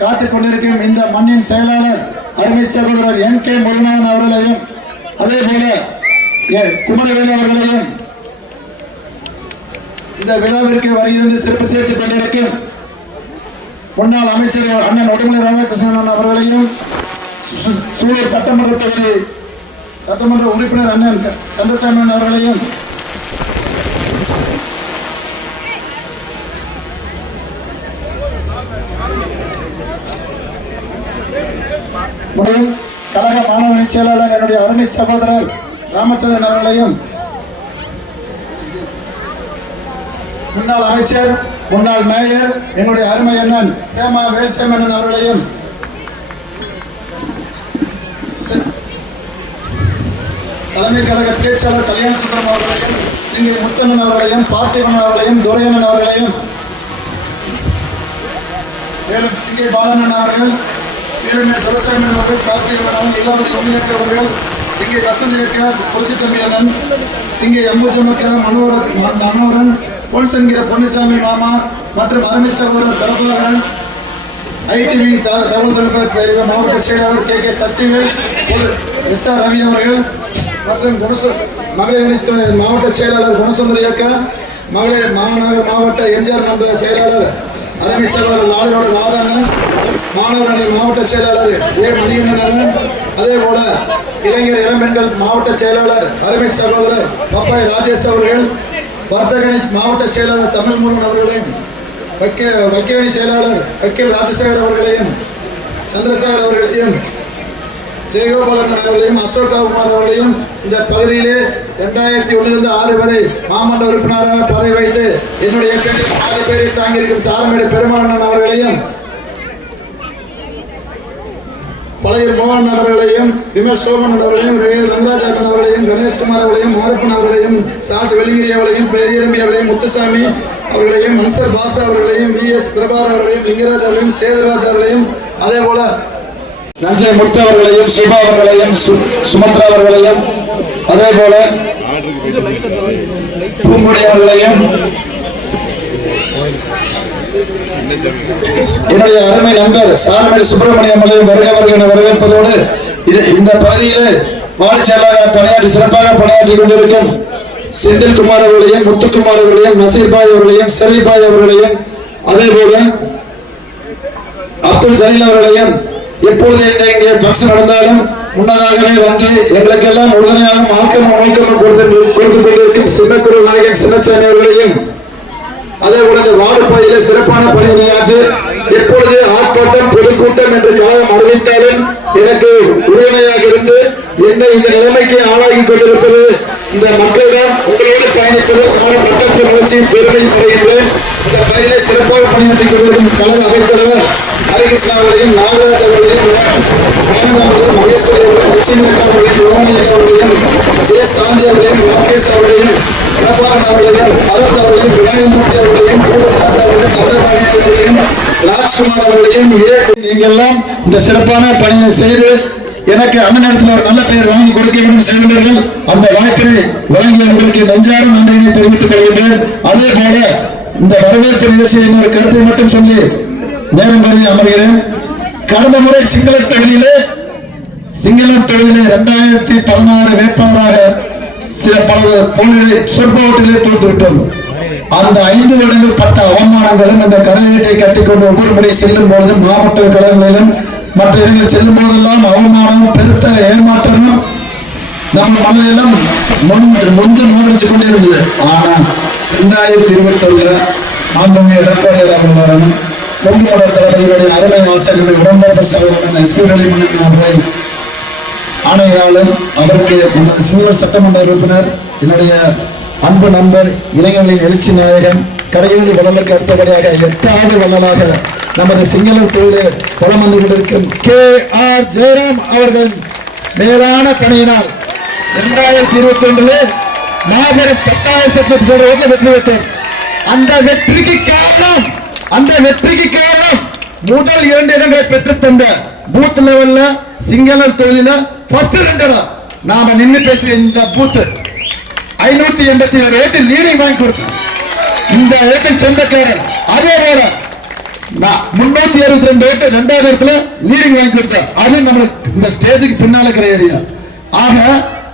காத்துக் கொண்டிருக்கும் இந்த மண்ணின் செயலாளர் அருமை சகோதரர் என்.கே. முருகன் அவர்களையும் அதே போல குமரவேல் அவர்களையும் இந்த விழாவிற்கு வருகிறது சிறப்பு சேர்த்துக் கொண்டிருக்கும் முன்னாள் அமைச்சர் அண்ணன் உடுமலை ராதாகிருஷ்ணன் அவர்களையும், சூழல் சட்டமன்ற தொகுதி சட்டமன்ற உறுப்பினர் அண்ணன் கந்தசாமி அவர்களையும், கழக மாணவ செயலாளர் என்னுடைய அருமை சகோதரர் ராமச்சந்திரன் அவர்களையும், முன்னாள் அமைச்சர் முன்னாள் மேயர் என்னுடைய அருமை அண்ணன் சேமா வேலுச்சேமன் அவர்களையும், தலைமை கழக பேச்சாளர் கல்யாண சுந்தரம் அவர்களையும், சிங்கை முத்தண்ணன் அவர்களையும், பார்த்திபன் அவர்களையும், துரையண்ணன் அவர்களையும், மேலும் சிங்கை பாலண்ணன் அவர்கள், மேலும் துரைசாமி அவர்கள், பார்த்திபன் இளவதி உண்மையக்க அவர்கள், சிங்கை வசந்தி இயக்க புரட்சி தம்பி அண்ணன், சிங்கை அம்புஜமக்க மனோரன், பொன்சென்கிற பொன்னுசாமி மாமா மற்றும் அருமை சகோதரர் பிரபாகரன், ஐடிவி தகவல் தொழில்நுட்ப பிரிவு மாவட்ட செயலாளர் கே.கே. சத்திவேல், எஸ்.ஆர். ரவி அவர்கள் மற்றும் மகளிர் மாவட்ட செயலாளர் குணசுந்தரி அக்கா, மகளிர் மாநகர் மாவட்ட எம்ஜிஆர் மன்ற செயலாளர் அருமை சகோதரர் லாலோட ராதானன், மாணவர் அணி மாவட்ட செயலாளர் ஏ. மணிகண்டன், அதே போல இளைஞர் இளம்பெண்கள் மாவட்ட செயலாளர் அருமை சகோதரர் பப்பாய் ராஜேஷ் அவர்கள், வர்த்தகணி மாவட்ட செயலாளர் தமிழ் முருகன் அவர்களையும், வக்கீலணி செயலாளர் வக்கீல் ராஜசேகர் அவர்களையும், சந்திரசேகர் அவர்களையும், ஜெயகோபாலன் அவர்களையும், அசோகா குமார் அவர்களையும் இந்த பகுதியிலே 2001 6 வரை மாமன்ற உறுப்பினராக பதவி வைத்து என்னுடைய பாதி பேரை தாங்கியிருக்கும் சாரமேடு பெருமாளன் அவர்களையும், பழையர் மோகன் அவர்களையும், விமல் சோமன் அவர்களையும், ரங்கராஜன் அவர்களையும், கணேஷ்குமார் அவர்களையும், மாரப்பன் அவர்களையும், சாட்டு வெள்ளிங்கிரி அவர்களையும், பெரியதம்பி அவர்களையும், முத்துசாமி அவர்களையும், மன்சர் பாசா அவர்களையும், வி.எஸ். பிரபாகர் அவர்களையும், லிங்கராஜ் அவர்களையும், சேதராஜ் அவர்களையும், அதே போல நஞ்சை முத்து அவர்களையும், சுபா அவர்களையும், சுமத்ரா அவர்களையும், அதே போல பூங்குடி அவர்களையும், என்னுடைய அருமை நண்பர் சாரமேடு சுப்பிரமணியம் வருக என வரவேற்பதோடு இந்த பகுதியில் மாநில செயலாளர் பணியாற்றி சிறப்பாக பணியாற்றி கொண்டிருக்கும் செந்தில்குமார் அவர்களையும், முத்துக்குமார் அவர்களையும், நசீர்பாய் அவர்களையும், செல்லிபாய் அவர்களையும், அதே போல அப்துல் ஜலீல் அவர்களையும், எப்பொழுது இங்கே பங்கன் நடந்தாலும் முன்னதாகவே வந்து எங்களுக்கெல்லாம் உறுதுணையாக மாக்கம் கொடுத்து கொண்டிருக்கும் சின்னக்குரு நாயகன் சின்னசாமி அவர்களையும், அதே அதே போல இந்த வார்டு பகுதியிலே சிறப்பான பணியாற்றி எப்பொழுது ஆர்ப்பாட்டம் பொதுக்கூட்டம் என்று கழகம் அறிவித்தாலும் எனக்கு உறுதுணையாக இருந்து என்னை இந்த நிலைமைக்கு ஆளாகி கொண்டிருப்பது இந்த மக்களிடம் உங்களோடு பயணிப்பதற்கான மட்டற்ற முயற்சி பெருமை அடைகின்றேன். இந்த பகுதியிலே சிறப்பாக பணியாற்றிக் கொண்டிருக்கும் கழக அவைத்தலைவர் ஹரிகிருஷ்ணா அவர்களையும் நாகராஜ் அவர்களையும் அவர்களையும் மகேஸ்வரி அவர்களையும் லட்சுமிகா அவர்களையும் யோகனிகா அவர்களையும் ஜே சாந்தி அவர்களையும் ராகேஷ் அவர்களையும் பிரபாகரன் அவர்களையும் பரத் அவர்களையும் விநாயகமூர்த்தி அவர்களையும் பூபதி ராஜா அவர்களையும் தண்டபாணி அவர்களையும் ராஜ்குமார் அவர்களையும் நீங்கள் எல்லாம் இந்த சிறப்பான பணியை செய்து எனக்கு அண்ணனிடத்தில் ஒரு நல்ல பெயர் வாங்கி கொடுக்க வேண்டும் செய்கின்றீர்கள். அந்த வாய்ப்பினை வழங்கிய உங்களுக்கு நெஞ்சார நன்றியை தெரிவித்துக் கொள்கின்றேன். அதே போல இந்த வரவேற்பு நிகழ்ச்சியை இன்னொரு கருத்தை மட்டும் சொல்லி நேரம் கருதி அமர்கிறேன். கடந்த முறை சிங்களம் தொகுதியிலே 2016 வேட்பாளராக சில பல போட்டிகளை சொற்போட்டிலே தோற்றுவிட்டோம். அந்த 5 வருடங்கள் பட்ட அவமானங்களும் அந்த கரை வீட்டை கட்டிக்கொண்டு ஒவ்வொரு முறை செல்லும் பொழுதும் மாவட்ட கழகங்களிலும் மற்ற இடங்களில் செல்லும் போதெல்லாம் அவமானமும் பெருத்த ஏமாற்றமும் நம்ம மனதிலும் முன்பு நோடிச்சு கொண்டே இருந்தது. ஆனா 2021 மாண்புமிகு எடப்பாடி அவர்களுடன் பொதுமட தளபதிகளுடைய அருமை ஆசிரியர்களுடைய உடம்பரப்பு சகோதரன் எஸ்பி வேலுமணி அவர்கள் ஆணையாளர் அவருக்கு சிங்கள சட்டமன்ற உறுப்பினர் என்னுடைய அன்பு நண்பர் இளைஞர்களின் எழுச்சி நாயகன் கடையுந்தி வள்ளலுக்கு அடுத்தபடியாக 8வது வள்ளலாக நமது சிங்களம் தொழில் பலம் வந்து கொண்டிருக்கும் KR ஜெயராம் அவர்கள் மேலான பணியினால் 2021 மாபெரும் 10,800 ஓட்டுல வெற்றி பெற்றோம். அந்த வெற்றிக்கு காரணம் முதல் 2 இடங்களை பெற்று தந்த பூத் லெவல்ல சிங்களம் தொகுதியில ஃபர்ஸ்ட் 2 இடம் நாம நின்று பேசுற இந்த பூத் 587 ஓட்டு லீடிங் வாங்கி கொடுத்தோம். இந்த இடத்தில் சொந்தக்காரர் அதே போல 362 ஓட்டு 2வது இடத்துல லீடிங் வாங்கி கொடுத்தார். அது நம்மளுக்கு இந்த ஸ்டேஜுக்கு பின்னால இருக்கிற ஏரியா. ஆக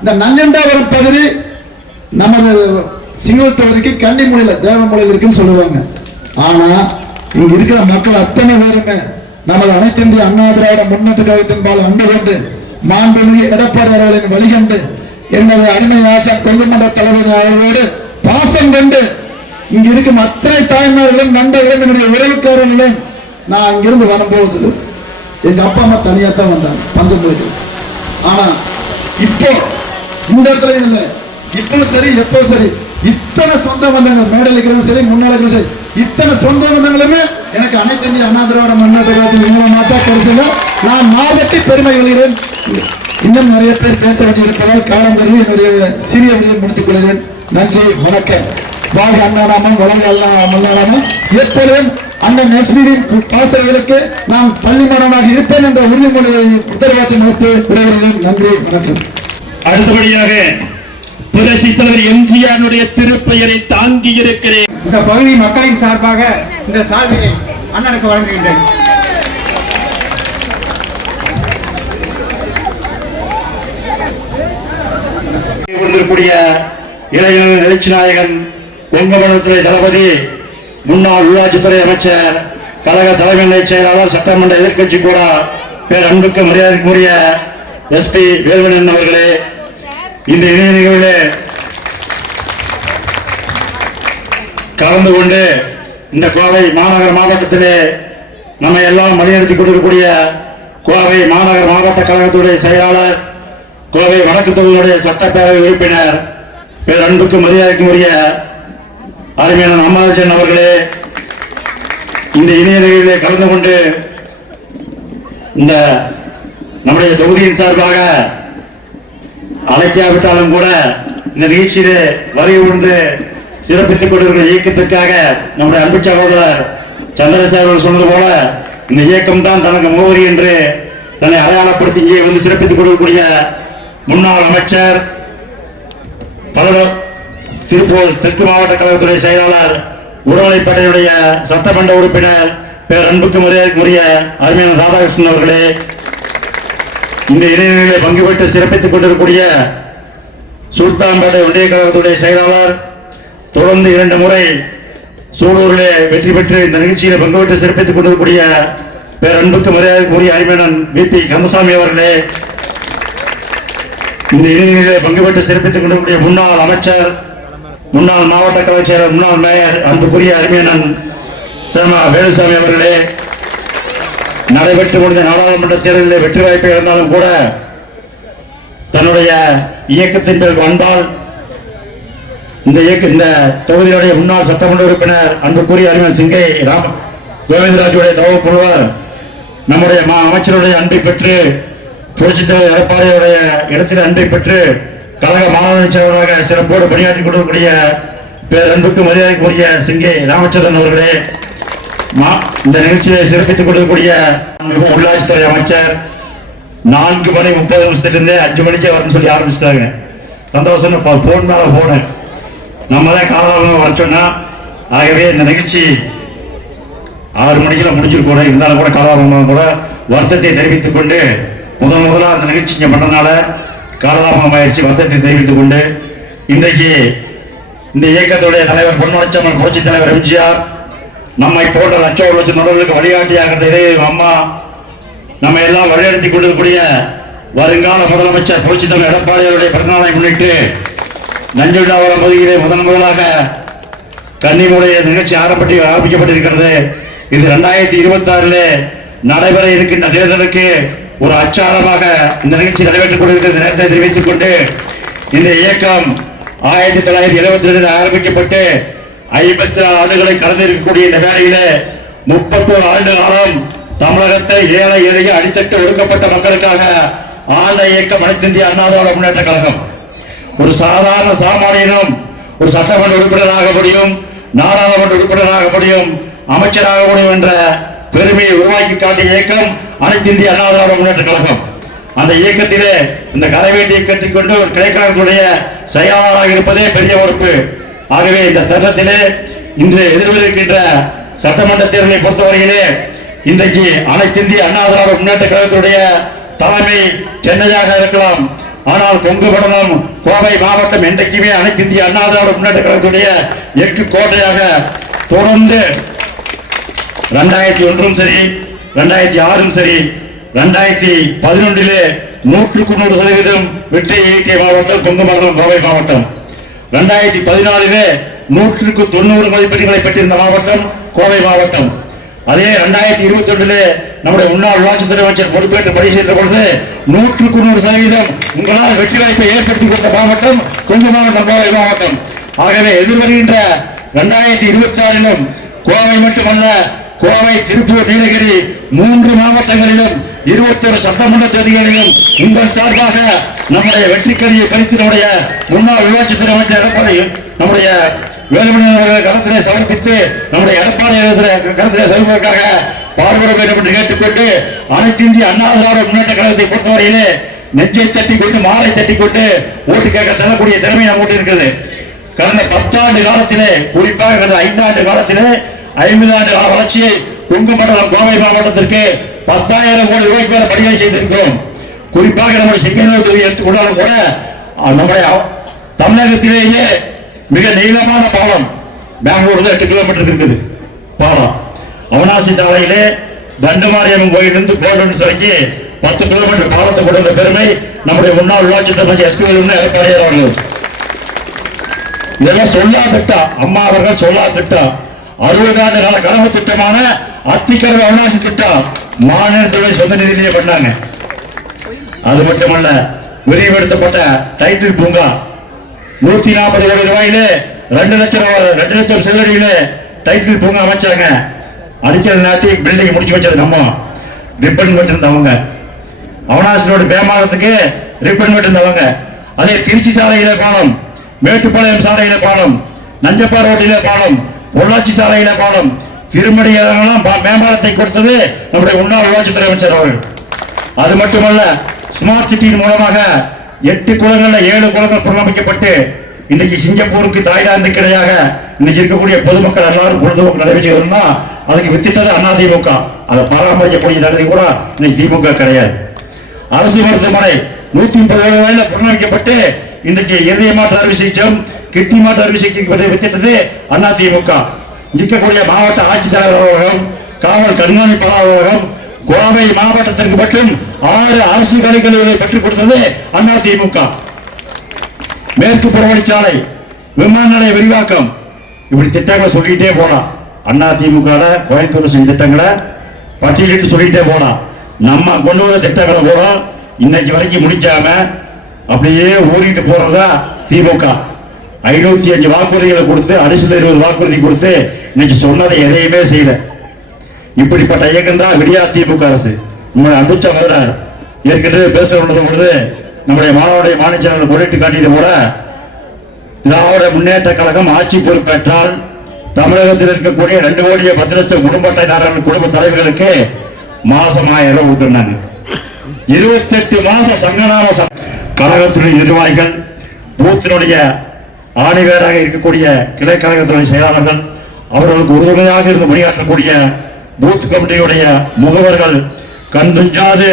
இந்த நஞ்சண்டாபுரம் பகுதி நமது சிங்கள தொகுதிக்கு கன்னிமொழியில தேவமொழியில் இருக்குன்னு சொல்லுவாங்க. ஆனா இங்க இருக்கிற மக்கள் அத்தனை பேருமே நமது அனைத்து இந்திய அண்ணா திராவிட முன்னேற்ற கழகத்தின் பால் அன்பு கொண்டு மாண்புமிகு எடப்பாடி அவர்களின் வழிகண்டு எனது அருமை ஆசான் கொல்லுமன்ற தலைவர் அவர்களோடு பாசம் கண்டு இங்க இருக்கும் அத்தனை தாய்மார்களும் நண்பர்களும் என்னுடைய உறவுக்காரர்களும் நான் அங்கிருந்து வரும்போது எங்க அப்பா அம்மா தனியா தான் வந்தாங்க பஞ்சமொழிக்கு. ஆனா இப்போ இந்த இடத்துல இல்ல, இப்போ சரி எப்போ சரி இத்தனை சொந்த பந்தங்கள் மேடையில் இருக்கிறவங்க சரி முன்னாள் இருக்கிற சரி இத்தனை சொந்த பந்தங்களுமே எனக்கு அனைத்து இந்திய அண்ணா திராவிட முன்னேற்ற கழகத்தின் மூலமாக தான் கிடைச்சல. நான் மாதத்தை பெருமை கொள்கிறேன். இன்னும் நிறைய பேர் பேச வேண்டியிருப்பதால் காலம் கருதி என்னுடைய சிறிய வழியை முடித்துக் கொள்கிறேன். நன்றி, வணக்கம். வாழ்க அண்ணாநாமம், வளர்க மல்லாநாமம். எப்பொழுதும் அண்ணன் எஸ்பியின் பாசர்களுக்கு நான் பள்ளி மாணவனாக இருப்பேன் என்ற உறுதிமொழியை உத்தரவாதத்தை நோக்கி விடைபெறுகிறேன். நன்றி, வணக்கம். அடுத்தபடியாக புரட்சி தலைவர் எம்ஜிஆருடைய திருப்பெயரை தாங்கி இருக்கிறேன். இந்த பகுதி மக்களின் சார்பாக இந்த சால்வையை அண்ணனுக்கு வழங்குகின்றேன். இளைஞர் எழுச்சி நாயகன் பொங்கமனத்துறை தளபதி முன்னாள் உள்ளாட்சித்துறை அமைச்சர் கழக தலைமை நிலைய செயலாளர் சட்டமன்ற எதிர்க்கட்சி கூட பேர் அன்புக்கு மரியாதைக்குரிய எஸ்பி வேலுமணி அவர்களே, இந்த இணைய நிகழ்விலே கலந்து கொண்டு இந்த கோவை மாநகர மாவட்டத்திலே நம்ம எல்லாம் வழிநடத்தி கொண்டிருக்கக்கூடிய கோவை மாநகர மாவட்ட கழகத்துடைய செயலாளர், கோவை வடக்கு தொகுதியுடைய சட்டப்பேரவை உறுப்பினர் பேர் அன்புக்கு மரியாதைக்குரிய அருமையான அம்மாதேசன் அவர்களே, இந்த இணைய நிகழ்விலே கலந்து கொண்டு இந்த நம்முடைய தொகுதியின் சார்பாக அழைக்காவிட்டாலும் கூட இந்த நிகழ்ச்சியிலே வரி உண்டு சிறப்பித்துக் கொண்டிருக்கிற இயக்கத்திற்காக நம்முடைய அன்பு சகோதரர் சந்திரசேகர் சொன்னது போல இந்த இயக்கம் தான் தனக்கு முகவரி என்று தன்னை அடையாளப்படுத்தி இங்கே வந்து சிறப்பித்துக் கொண்டிருக்கக்கூடிய முன்னாள் அமைச்சர் திருப்பூர் தெற்கு மாவட்ட கழகத்துடைய செயலாளர் உடுமலைப்பேட்டையுடைய சட்டமன்ற உறுப்பினர் பேர் அன்புக்கு மரியாதைக்குரிய அருமையான ராதாகிருஷ்ணன் அவர்களே, இந்த இணையங்களை பங்கு பெற்று சிறப்பித்துக் கொண்டிருக்கக்கூடிய சுல்தான்பேட்டை ஒன்றிய கழகத்துடைய செயலாளர், தொடர்ந்து 2 முறை சூலூரிலே வெற்றி பெற்று இந்த நிகழ்ச்சியில பங்கு பெற்று சிறப்பித்துக் கொண்டிருக்கக்கூடிய பேர் அன்புக்கு மரியாதைக்குரிய அருமையான VP கந்தசாமி அவர்களே, இந்த இணையங்களிலே பங்கு பெற்று சிறப்பித்துக் கொண்டிருக்கக்கூடிய முன்னாள் அமைச்சர் முன்னாள் மாவட்ட கழக செயலர், முன்னாள் மேயர், அன்புக்குரிய அருமையண்ணன் வேலுசாமி அவர்களே, நடைபெற்றுக் கொண்ட நாடாளுமன்ற தேர்தலில் வெற்றி வாய்ப்பை இழந்தாலும் கூட தன்னுடைய இயக்கத்தின் பேர் வந்தால் இந்த தொகுதியுடைய முன்னாள் சட்டமன்ற உறுப்பினர் அன்புக்குரிய அறிஞர் சிங்கை கோவிந்தராஜுடைய தகவல் புலவர் நம்முடைய அமைச்சருடைய அன்பை பெற்று புரட்சித் தலைவர் எடப்பாடியுடைய இடத்தில் அன்பை பெற்று கழக மாணவ செயலராக சிறப்போடு பணியாற்றிக் கொண்டிருக்கூடிய பேரன்புக்கு மரியாதைக்குரிய சிங்கை ராமச்சந்திரன் அவர்களே, இந்த நிகழ்ச்சியை சிறப்பித்துக் கொண்டிருக்கக்கூடிய உள்ளாட்சித்துறை அமைச்சர் 4:30 5 மணிக்கே வரணும்னு சொல்லி ஆரம்பிச்சிட்டாங்க. சந்தோஷம், போன் மேல போன நம்ம தான் காலதாமதமாக வர சொன்னா. ஆகவே இந்த நிகழ்ச்சி 6 மணிக்கெல்லாம் முடிஞ்சிருக்கூட, இருந்தாலும் கூட காலதாமதமாக கூட வருத்தத்தை தெரிவித்துக் கொண்டு முதலாக அந்த நிகழ்ச்சி இங்கே பண்ணனால காலதாமதம் ஆயிடுச்சு. வருத்தத்தை தெரிவித்துக் கொண்டு இன்றைக்கு இந்த இயக்கத்துடைய தலைவர் பொன்மனச்செம்மல் புரட்சித் தலைவர் எம்ஜிஆர் நம்மை போன்ற லட்சம் நபர்களுக்கு வழிகாட்டியாகிறது அம்மா நம்ம எல்லாம் வழிநடத்தி கொண்டிருக்கக்கூடிய வருங்கால முதலமைச்சர் புரட்சித் தலைவர் எடப்பாடியாருடைய பிறந்தநாளை முன்னிட்டு நஞ்சுண்டாவரம் பகுதியிலே முதலாக கன்னிமுடைய நிகழ்ச்சி ஆரம்பிக்கப்பட்டிருக்கிறது. இது 2026 நடைபெற இருக்கின்ற தேர்தலுக்கு ஒரு அச்சாரமாக இந்த நிகழ்ச்சி நடைபெற்றுக் கொண்டிருக்கிறது நேரத்தை தெரிவித்துக் கொண்டு இந்த இயக்கம் 1972 ஆரம்பிக்கப்பட்டு 54 ஆண்டுகளை கடந்து இருக்கக்கூடிய இந்த வேளையில 31 ஆண்டு காலம் தமிழகத்தை ஏழை எளிய அடித்தட்டு ஒடுக்கப்பட்ட மக்களுக்காக ஆண்ட இயக்கம் அனைத்து இந்திய அண்ணா திராவிட முன்னேற்ற கழகம். ஒரு சாதாரண சாமானியனும் ஒரு சட்டமன்ற உறுப்பினராக முடியும், நாடாளுமன்ற உறுப்பினராக முடியும், அமைச்சராக முடியும் என்ற பெருமையை உருவாக்கி காட்டிய இயக்கம் அனைத்து இந்திய அண்ணா திராவிட முன்னேற்ற கழகம். அந்த இயக்கத்திலே இந்த கரைவேட்டியை கட்டிக்கொண்டு ஒரு கிளைக்கழகத்துடைய செயலாளராக இருப்பதே பெரிய பொறுப்பு. ஆகவே இந்த தருணத்திலே இன்று எதிர்வருகின்ற சட்டமன்ற தேர்தலை பொறுத்தவரையிலே இன்றைக்கு அனைத்து இந்திய அண்ணா திராவிட முன்னேற்ற கழகத்துடைய தலைமை சென்னையாக இருக்கலாம். ஆனால் கொங்கு மண்டலம் கோவை மாவட்டம் என்றைக்குமே அனைத்து இந்திய அண்ணா திராவிட முன்னேற்ற கழகத்துடைய எட்டு கோட்டையாக தொடர்ந்து 2001 சரி, 2006 சரி, 2011 100% வெற்றி ஈட்டிய மாவட்டம் கொங்கு மண்டலம் கோவை மாவட்டம். 2014 100% மதிப்பெண்களை பெற்றிருந்த மாவட்டம் கோவை மாவட்டம். அதே 2022 நம்முடைய முன்னாள் உள்ளாட்சித்துறை அமைச்சர் பொறுப்பேற்று பணி செய்த பொழுது 100% உங்களால் வெற்றி வாய்ப்பை ஏற்படுத்தி கொடுத்த மாவட்டம் கொங்கு மாவட்டம் கோவை மாவட்டம். ஆகவே எதிர்வருகின்ற 2026 கோவை மட்டுமல்ல, கோவை, திருப்பூர், நீலகிரி 3 மாவட்டங்களிலும் 21 சட்டமன்ற தொகுதிகளிலும் உங்கள் சார்பாக நம்முடைய வெற்றிக்கரியை பறித்து நம்முடைய முன்னாள் உள்ளாட்சித்துறை அமைச்சர் எடப்பாடி நம்முடைய வேலுமணி அவர்கள் கரத்திலே சமர்ப்பித்து நம்முடைய எடப்பாடி கரத்திலே சமர்ப்பதற்காக பாடுபட வேண்டும் என்று கேட்டுக்கொண்டு அனைத்து இந்திய அண்ணா திராவிட முன்னேற்ற கழகத்தை பொறுத்தவரையிலே நெஞ்சை தட்டி கொண்டு மாலை தட்டி கொண்டு ஓட்டு கேட்க செல்லக்கூடிய திறமை நம்ம இருக்குது. கடந்த 10 ஆண்டு காலத்திலே, குறிப்பாக கடந்த 5 ஆண்டு காலத்திலே 50 ஆண்டு கால வளர்ச்சியை கொங்கு மண்டலம் கோவை மாவட்டத்திற்கு 10,000 கோடி ரூபாய்க்கு மேல பணிகளை செய்திருக்கிறோம். குறிப்பாக நம்முடைய சிக்கனூர் தொகுதியை எடுத்துக்கொண்டாலும் கூட நம்முடைய தமிழகத்திலேயே மிக நீளமான பாலம் பெங்களூர் 8 கிலோமீட்டர் இருக்குது பாலம். அவனாசி சாலையிலே தண்டுமாரியம்மன் கோயிலிருந்து கோல்டன் சிலைக்கு 10 கிலோமீட்டர் பாலத்தை கொண்ட பெருமை நம்முடைய முன்னாள் உள்ளாட்சித்துறை அமைச்சர் எஸ்பி எடப்பாடியார் அவர்கள். இதெல்லாம் சொல்லா திட்டம், அம்மா அவர்கள் சொல்லா திட்டம். 60 ஆண்டு கால கனவு திட்டமான அத்திக்கடவு அவனாசி திட்டம் மாநிலத்துடைய சொந்த நிதியிலேயே பண்ணாங்க. அது மட்டுமல்ல, விரிவுபடுத்தப்பட்ட டைட்டில் பூங்கா 140 கோடி ரூபாயிலே 2 லட்சம் செலவழியிலே டைட்டில் பூங்கா அமைச்சாங்க. அடிக்கல் நாட்டி பில்டிங் முடிச்சு வச்சது நம்ம ரிப்பன் இருந்தவங்க. அவனாசியோட பேமானத்துக்கு ரிப்பன் இருந்தவங்க. அதே திருச்சி சாலையிலே பாலம், மேட்டுப்பாளையம் சாலையிலே பாலம், நஞ்சப்பா ரோட்டிலே பாலம், பொள்ளாச்சி சாலையிலே பாலம், திருமணி மேம்பாலத்தை கொடுத்தது நம்முடைய முன்னாள் உள்ளாட்சித்துறை அமைச்சர் அவர்கள். அது மட்டுமல்ல, ஸ்மார்ட் சிட்டியின் மூலமாக 8 குளங்கள்ல 7 குளங்கள் புனரமைக்கப்பட்டு இன்னைக்கு சிங்கப்பூருக்கு தாய்லாந்து கிடையாக இன்னைக்கு இருக்கக்கூடிய பொதுமக்கள் எல்லாரும் பொழுதுபோக்கு நடைபெற்றா அதுக்கு வித்திட்டது அதிமுக. அதை பராமரிக்கக்கூடிய தகுதி கூட இன்னைக்கு திமுக கிடையாது. அரசு மருத்துவமனை 130 ரூபாயில புனரமைக்கப்பட்டு இன்னைக்கு இருதய மாற்று அறுவை சிகிச்சை, கிட்னி மாற்று அறுவை சிகிச்சை வித்திட்டது அதிமுக. இருக்கக்கூடிய மாவட்ட ஆட்சித்தலைவர் அலுவலகம், காவல் கண்காணிப்பாளர் அலுவலகம், கோவை மாவட்டத்திற்கு மட்டும் 6 அரசு கலைக்கல்லூரிகளை பெற்றுக் கொடுத்தது அதிமுக. மேற்கு புறவழிச்சாலை விமான நிலைய விரிவாக்கம், இப்படி திட்டங்களை சொல்லிட்டே போலாம். அண்ணா திமுக கோயம்புத்தூர் செஞ்ச திட்டங்களை பட்டியலிட்டு சொல்லிட்டே போலாம். நம்ம கொண்டு வந்த திட்டங்களை கூட இன்னைக்கு வரைக்கும் முடிக்காம அப்படியே ஓடிட்டு போறதா திமுக. 505 வாக்குறுதிகளை கொடுத்து அரசியல் 20 வாக்குறுதி கொடுத்து இன்னைக்கு சொன்னதை எதையுமே செய்யல. இப்படிப்பட்ட இயக்கம் தான் விடியா திமுக அரசு. நம்முடைய அமித்ஷா முதல்வர் ஏற்கனவே பேச பொழுது நம்முடைய மாணவருடைய மாநில கொடிட்டு காட்டியது கூட, திராவிட முன்னேற்ற கழகம் ஆட்சி பொறுப்பேற்றால் தமிழகத்தில் இருக்கக்கூடிய 2,10,00,000 குடும்ப அட்டைதாரர்கள் குடும்ப தலைவர்களுக்கு மாசம் 1000 ரூபாய் கொடுத்திருந்தாங்க. 28 மாச சங்கநாம கழகத்துடைய நிர்வாகிகள், பூத்தினுடைய ஆணிவேராக இருக்கக்கூடிய கிளை கழகத்துடைய செயலாளர்கள், அவர்களுக்கு உறுதுணையாக இருந்து பணியாற்றக்கூடிய பூத் கமிட்டியுடைய முகவர்கள் கண் துஞ்சாது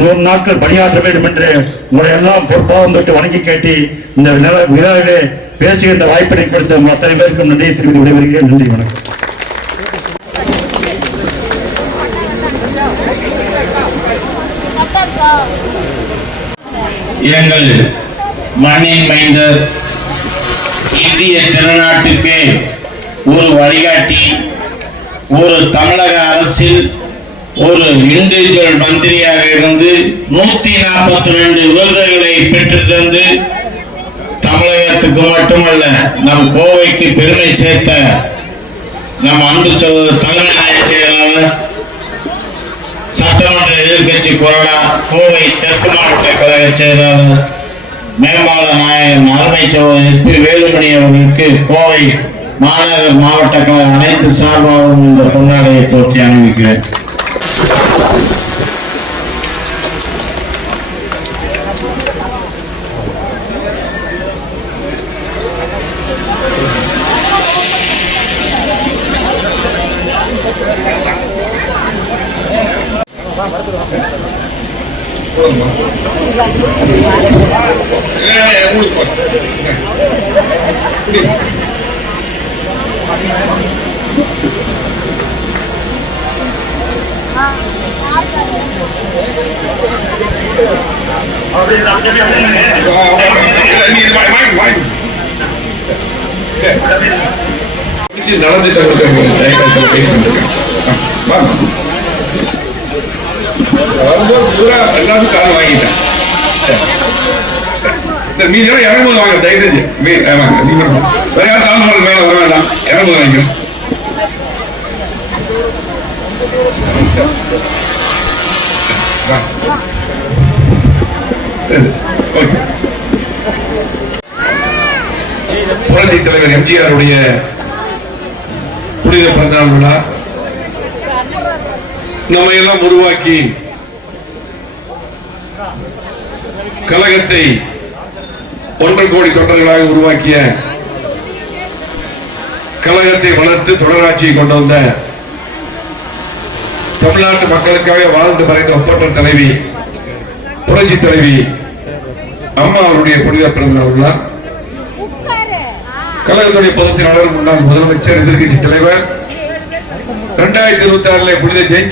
100 நாட்கள் பணியாற்ற வேண்டும் என்று உங்களை எல்லாம் பொறுப்பாக தொட்டு வணங்கி கேட்டு இந்த விழாவிலே பேசுகின்ற வாய்ப்பினை கொடுத்த அத்தனை பேருக்கும் நன்றியை தெரிவித்து விடைபெறுகிறேன். நன்றி, வணக்கம். எங்கள் மண்ணின் மைந்தர், இந்திய திருநாட்டுக்கு ஒரு வழிகாட்டி, ஒரு தமிழக அரசில் ஒரு இண்டிவிஜுவல் மந்திரியாக இருந்து 142 விருதுகளை பெற்றுத் தந்து தமிழகத்துக்கு மட்டுமல்ல நம் கோவைக்கு பெருமை சேர்த்த நம் அன்பு சகோதரர் தலைமை செயலாளர், சட்டமன்ற எதிர்கட்சி கொறடா, கோவை தெற்கு மாவட்ட கழக செயலாளர், மேம்பால நாயகன் அருமை சகோதரர் SP வேலுமணி அவர்களுக்கு கோவை மாநகர் மாவட்ட கழக அனைத்து சார்பாகவும் இந்த பொன்னாடையை போற்றி அணிவிக்கிறேன். எல்லாரும் கால் வாங்கிட்டேன். மீதி இறங்கும்போது வாங்க, தயவு செஞ்சு வேற யாரும் சால்வ் மேல வர வேண்டாம், இறங்கும்போது வாங்கிக்கணும். புரட்சி தலைவர் எம்ஜிஆருடைய புனித பிறந்தநாள் விழா நம்ம எல்லாம் உருவாக்கி கழகத்தை 1 கோடி தொண்டர்களாக உருவாக்கிய, கழகத்தை வளர்த்து தொடராட்சியை கொண்டு வந்த, தமிழ்நாட்டு மக்களுக்காக வாழ்ந்து மறைந்த ஒப்பற்ற தலைவி புரட்சி தலைவி அம்மா அவருடைய புனித பிறந்தநாள் விழா கழகத்துடைய பொதுச் செயலாளர், முன்னாள் முதலமைச்சர், எதிர்கட்சி தலைவர், 2026 புனித ஜெயின்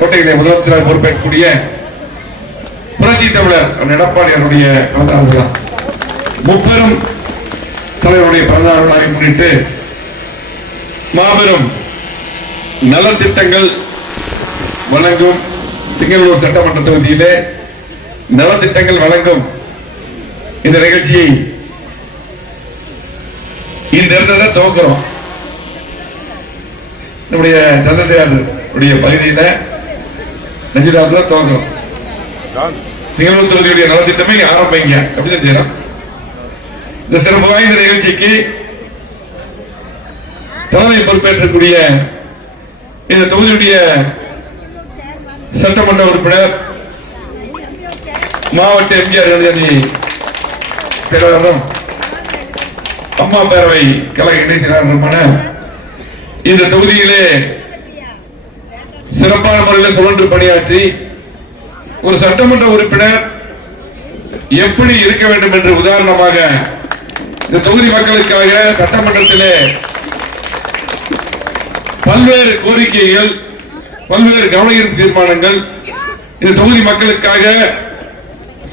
கோட்டையிலே முதலமைச்சராக பொறுப்பேற்கக்கூடிய புரட்சி தமிழர் எடப்பாடியாருடைய பிறந்தநாள் விழா, முப்பெரும் தலைவருடைய பிறந்தநாள் விழாவை முன்னிட்டு மாபெரும் நலத்திட்டங்கள் வழங்கும் திங்களூர் சட்டமன்ற தொகுதியிலே நலத்திட்டங்கள் வழங்கும் இந்த நிகழ்ச்சியை இந்த இடத்துல துவக்கிறோம். நம்முடைய சந்திரசேகருடைய பகுதியில நெஞ்சிடாத்துல துவக்கிறோம். திங்களூர் தொகுதியுடைய நலத்திட்டமே ஆரம்பிங்க அப்படின்னு செய்யலாம். இந்த சிறப்பு வாய்ந்த நிகழ்ச்சிக்கு தலைமை பொறுப்பேற்றக்கூடிய இந்த தொகுதியுடைய சட்டமன்ற உறுப்பினர், மாவட்ட எம்ஜிஆர் அணி செயலாளரும் அம்மா பேரவை கழக இணை செயலாளருமான இந்த தொகுதியிலே சிறப்பான முறையில் சுழன்று பணியாற்றி ஒரு சட்டமன்ற உறுப்பினர் எப்படி இருக்க வேண்டும் என்று உதாரணமாக இந்த தொகுதி மக்களுக்காக சட்டமன்றத்திலே பல்வேறு கோரிக்கைகள், பல்வேறு கவனஈர்ப்பு தீர்மானங்கள், இந்த தொகுதி மக்களுக்காக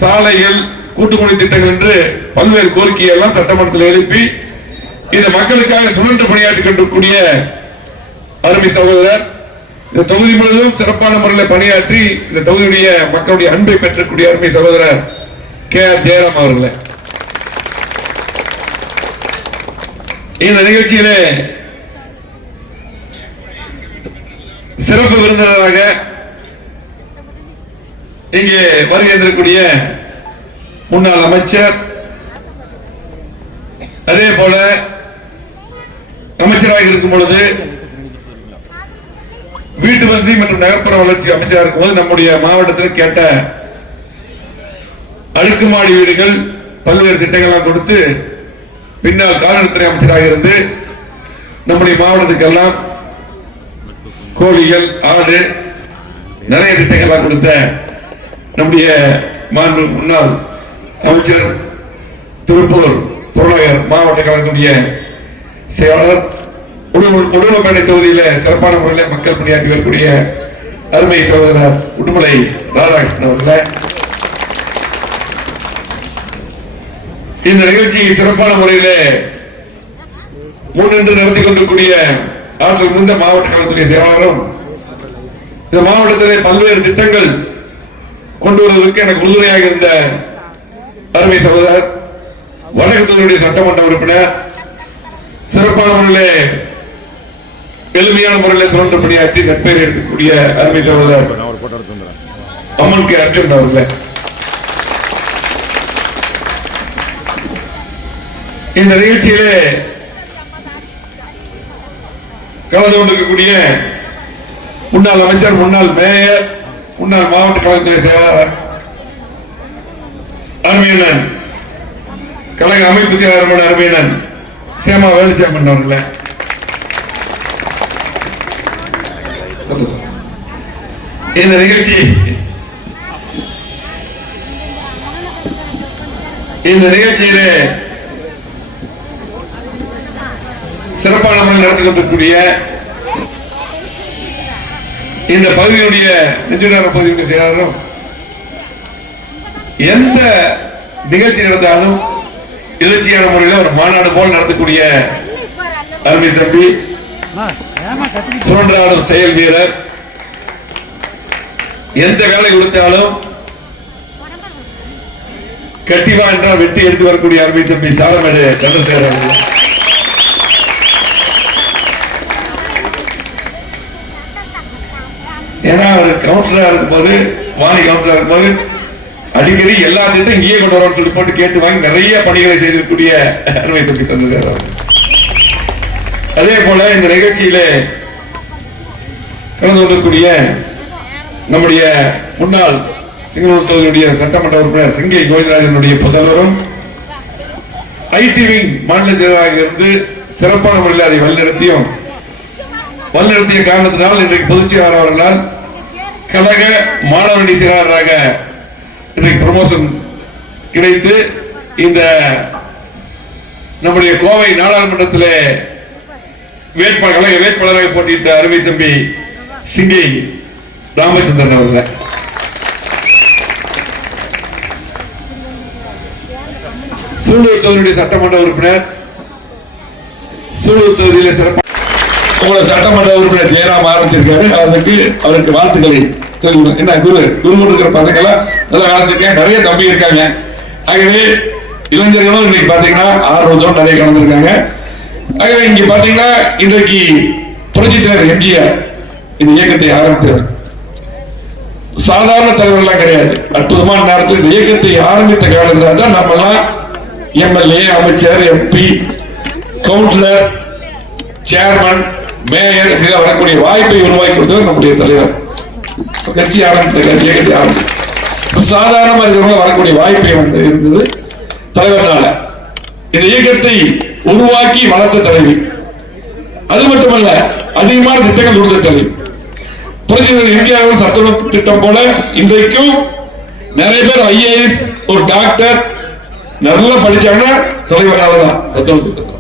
சாலைகள், கூட்டுக்குடி திட்டங்கள் என்று பல்வேறு கோரிக்கைகள் எல்லாம் சட்டமன்றத்தில் எழுப்பி இந்த மக்களுக்காக சுழன்று பணியாற்றிக் கொண்டிருக்கூடிய அருமை சகோதரர், இந்த தொகுதி முழுவதும் சிறப்பான முறையில் பணியாற்றி இந்த தொகுதியுடைய மக்களுடைய அன்பை பெற்றக்கூடிய அருமை சகோதரர் KR ஜெயராம் அவர்களே, இந்த நிகழ்ச்சியிலே சிறப்பு விருந்தினராக இங்கே வருகின்றக்கூடிய முன்னாள் அமைச்சர், அதே போல அமைச்சராக இருக்கும் பொழுது வீட்டு வசதி மற்றும் நகர்ப்புற வளர்ச்சி அமைச்சராக இருக்கும்போது நம்முடைய மாவட்டத்தில் கேட்ட அடுக்குமாடி வீடுகள் பல்வேறு திட்டங்கள்லாம் கொடுத்து பின்னால் கால்நடைத்துறை அமைச்சராக இருந்து நம்முடைய மாவட்டத்துக்கெல்லாம் கோழிகள், ஆடு, நிறைய திட்டங்கள்லாம் கொடுத்த நம்முடைய முன்னாள் அமைச்சர், திருப்பூர் புறநகர் மாவட்ட கழகத்துடைய செயலாளர், உடுமலை தொகுதியில சிறப்பான முறையில் மக்கள் பணியாற்றி வரக்கூடிய அருமை சகோதரர் உடுமலை ராதாகிருஷ்ணன் அவர்களே, இந்த நிகழ்ச்சியை சிறப்பான முறையில் முன்னின்று நடத்தி கொண்டிருக்கூடிய ஆற்றல் மிகுந்த மாவட்ட கழகத்துடைய செயலாளரும், இந்த மாவட்டத்திலே பல்வேறு திட்டங்கள் கொண்டு வருவதற்கு எனக்கு உறுதுணையாக இருந்த அருமை சகோதரர் வடக்கு தொகுதியுடைய சட்டமன்ற உறுப்பினர், சிறப்பான முறையில் எளிமையான முறையில் சுழன்று பணியாற்றி நட்பெயர் எடுக்கக்கூடிய அருமை சகோதரர் அம்மன் கே அர்ஜுன் அவர்களே, இந்த நிகழ்ச்சியிலே கலந்து கொண்டிருக்கக்கூடிய முன்னாள் அமைச்சர், முன்னாள் மேயர், முன்னாள் மாவட்ட கழகத்துறை செயலாளர் அருமையண்ணன், கழக அமைப்பு செயலாளர் அருமையண்ணன் சேமா வேலுச்சாமன் அவர்களே, இந்த நிகழ்ச்சியிலே சிறப்பான முறையில் நடத்தி கொண்டிருக்கக்கூடிய இந்த பகுதியுடைய நெஞ்சுடார பகுதியுடைய செயலாளரும், எந்த நிகழ்ச்சி நடந்தாலும் எழுச்சியான முறையில் ஒரு மாநாடு போல் நடத்தக்கூடிய அருமை தம்பி, சுழன்றாடும் செயல் வீரர், எந்த வேலை கொடுத்தாலும் கட்டிவா என்றால் வெட்டி எடுத்து வரக்கூடிய அருமை தம்பி சாரமேடு சந்திரசேகர் அவர்கள், ஏன்னா அவர் கவுன்சிலரா இருக்கும்போது, வாணி கவுன்சிலரா இருக்கும்போது அடிக்கடி எல்லா திட்டம் இங்கேயே கொண்டு வரோம்னு சொல்லி போட்டு கேட்டு வாங்கி நிறைய பணிகளை செய்திருக்கக்கூடிய அருமை தம்பி சந்திரசேகர் அவர்கள். அதே போல இந்த நிகழ்ச்சியிலே கலந்து கொண்டிருக்கூடிய நம்முடைய முன்னாள் சிங்களூர் தொகுதியுடைய சட்டமன்ற உறுப்பினர் சிங்கை கோவிந்தராஜனுடைய புதல்வரும் ஐடி விங் மாநில செயலராக இருந்து சிறப்பான முறையில் அதை வழிநடத்திய காரணத்தினால் இன்றைக்கு பொதுச் செயலாளர் அவர்களால் கழக மாணவரணி செயலாளராக இன்றைக்கு ப்ரமோஷன் கிடைத்து இந்த நம்முடைய கோவை நாடாளுமன்றத்தில் கழக வேட்பாளராக போட்டியிட்ட அருமை தம்பி சிங்கை ராமச்சந்திரன் அவர்கள். சூலூர் தொகுதியுடைய சட்டமன்ற உறுப்பினர், சூலூர் தொகுதியில் சிறப்பான சட்டமன்ற உறுப்பினர் ஜெயராம் ஆரம்பிச்சிருக்காரு. அதுக்கு அவருக்கு வாழ்த்துக்களை தெரிவிக்கணும். என்ன குரு இருக்கிற பசங்கெல்லாம் நல்லா கலந்துருக்கேன், நிறைய தம்பி இருக்காங்க. ஆகவே இளைஞர்களும் இன்னைக்கு பாத்தீங்கன்னா ஆர்வத்தோடு நிறைய கலந்துருக்காங்க. ஆகவே இங்க பாத்தீங்கன்னா இன்றைக்கு புரட்சித் தலைவர் எம்ஜிஆர் இந்த இயக்கத்தை ஆரம்பித்தார். சாதாரண தலைவர்கள்லாம் கிடையாது, அற்புதமான நேரத்தில் இந்த இயக்கத்தை ஆரம்பித்த காலத்தில் தான் நம்ம எல்லாம் எம்எல்ஏ, அமைச்சர், எம்பி, கவுன்சிலர், சேர்மன், மேயர் இப்படி வரக்கூடிய வாய்ப்பை உருவாக்கி கொடுத்தவர் நம்முடைய தலைவர். கட்சி ஆரம்பித்த இயக்கத்தை ஆரம்பித்து சாதாரணமா இருக்கிறவங்க வரக்கூடிய வாய்ப்பை இருந்தது தலைவர்னால. இந்த இயக்கத்தை உருவாக்கி வளர்த்த தலைவி, அது மட்டுமல்ல அதிகமான திட்டங்கள் கொடுத்த தலைவி. புரட்சித் எம்ஜிஆர் சத்துணவு திட்டம் போல இன்றைக்கும் நிறைய பேர் ஐஏஎஸ், ஒரு டாக்டர் நல்லா படிச்சாங்கன்னா தலைவரால தான் சத்துணவு திட்டம்.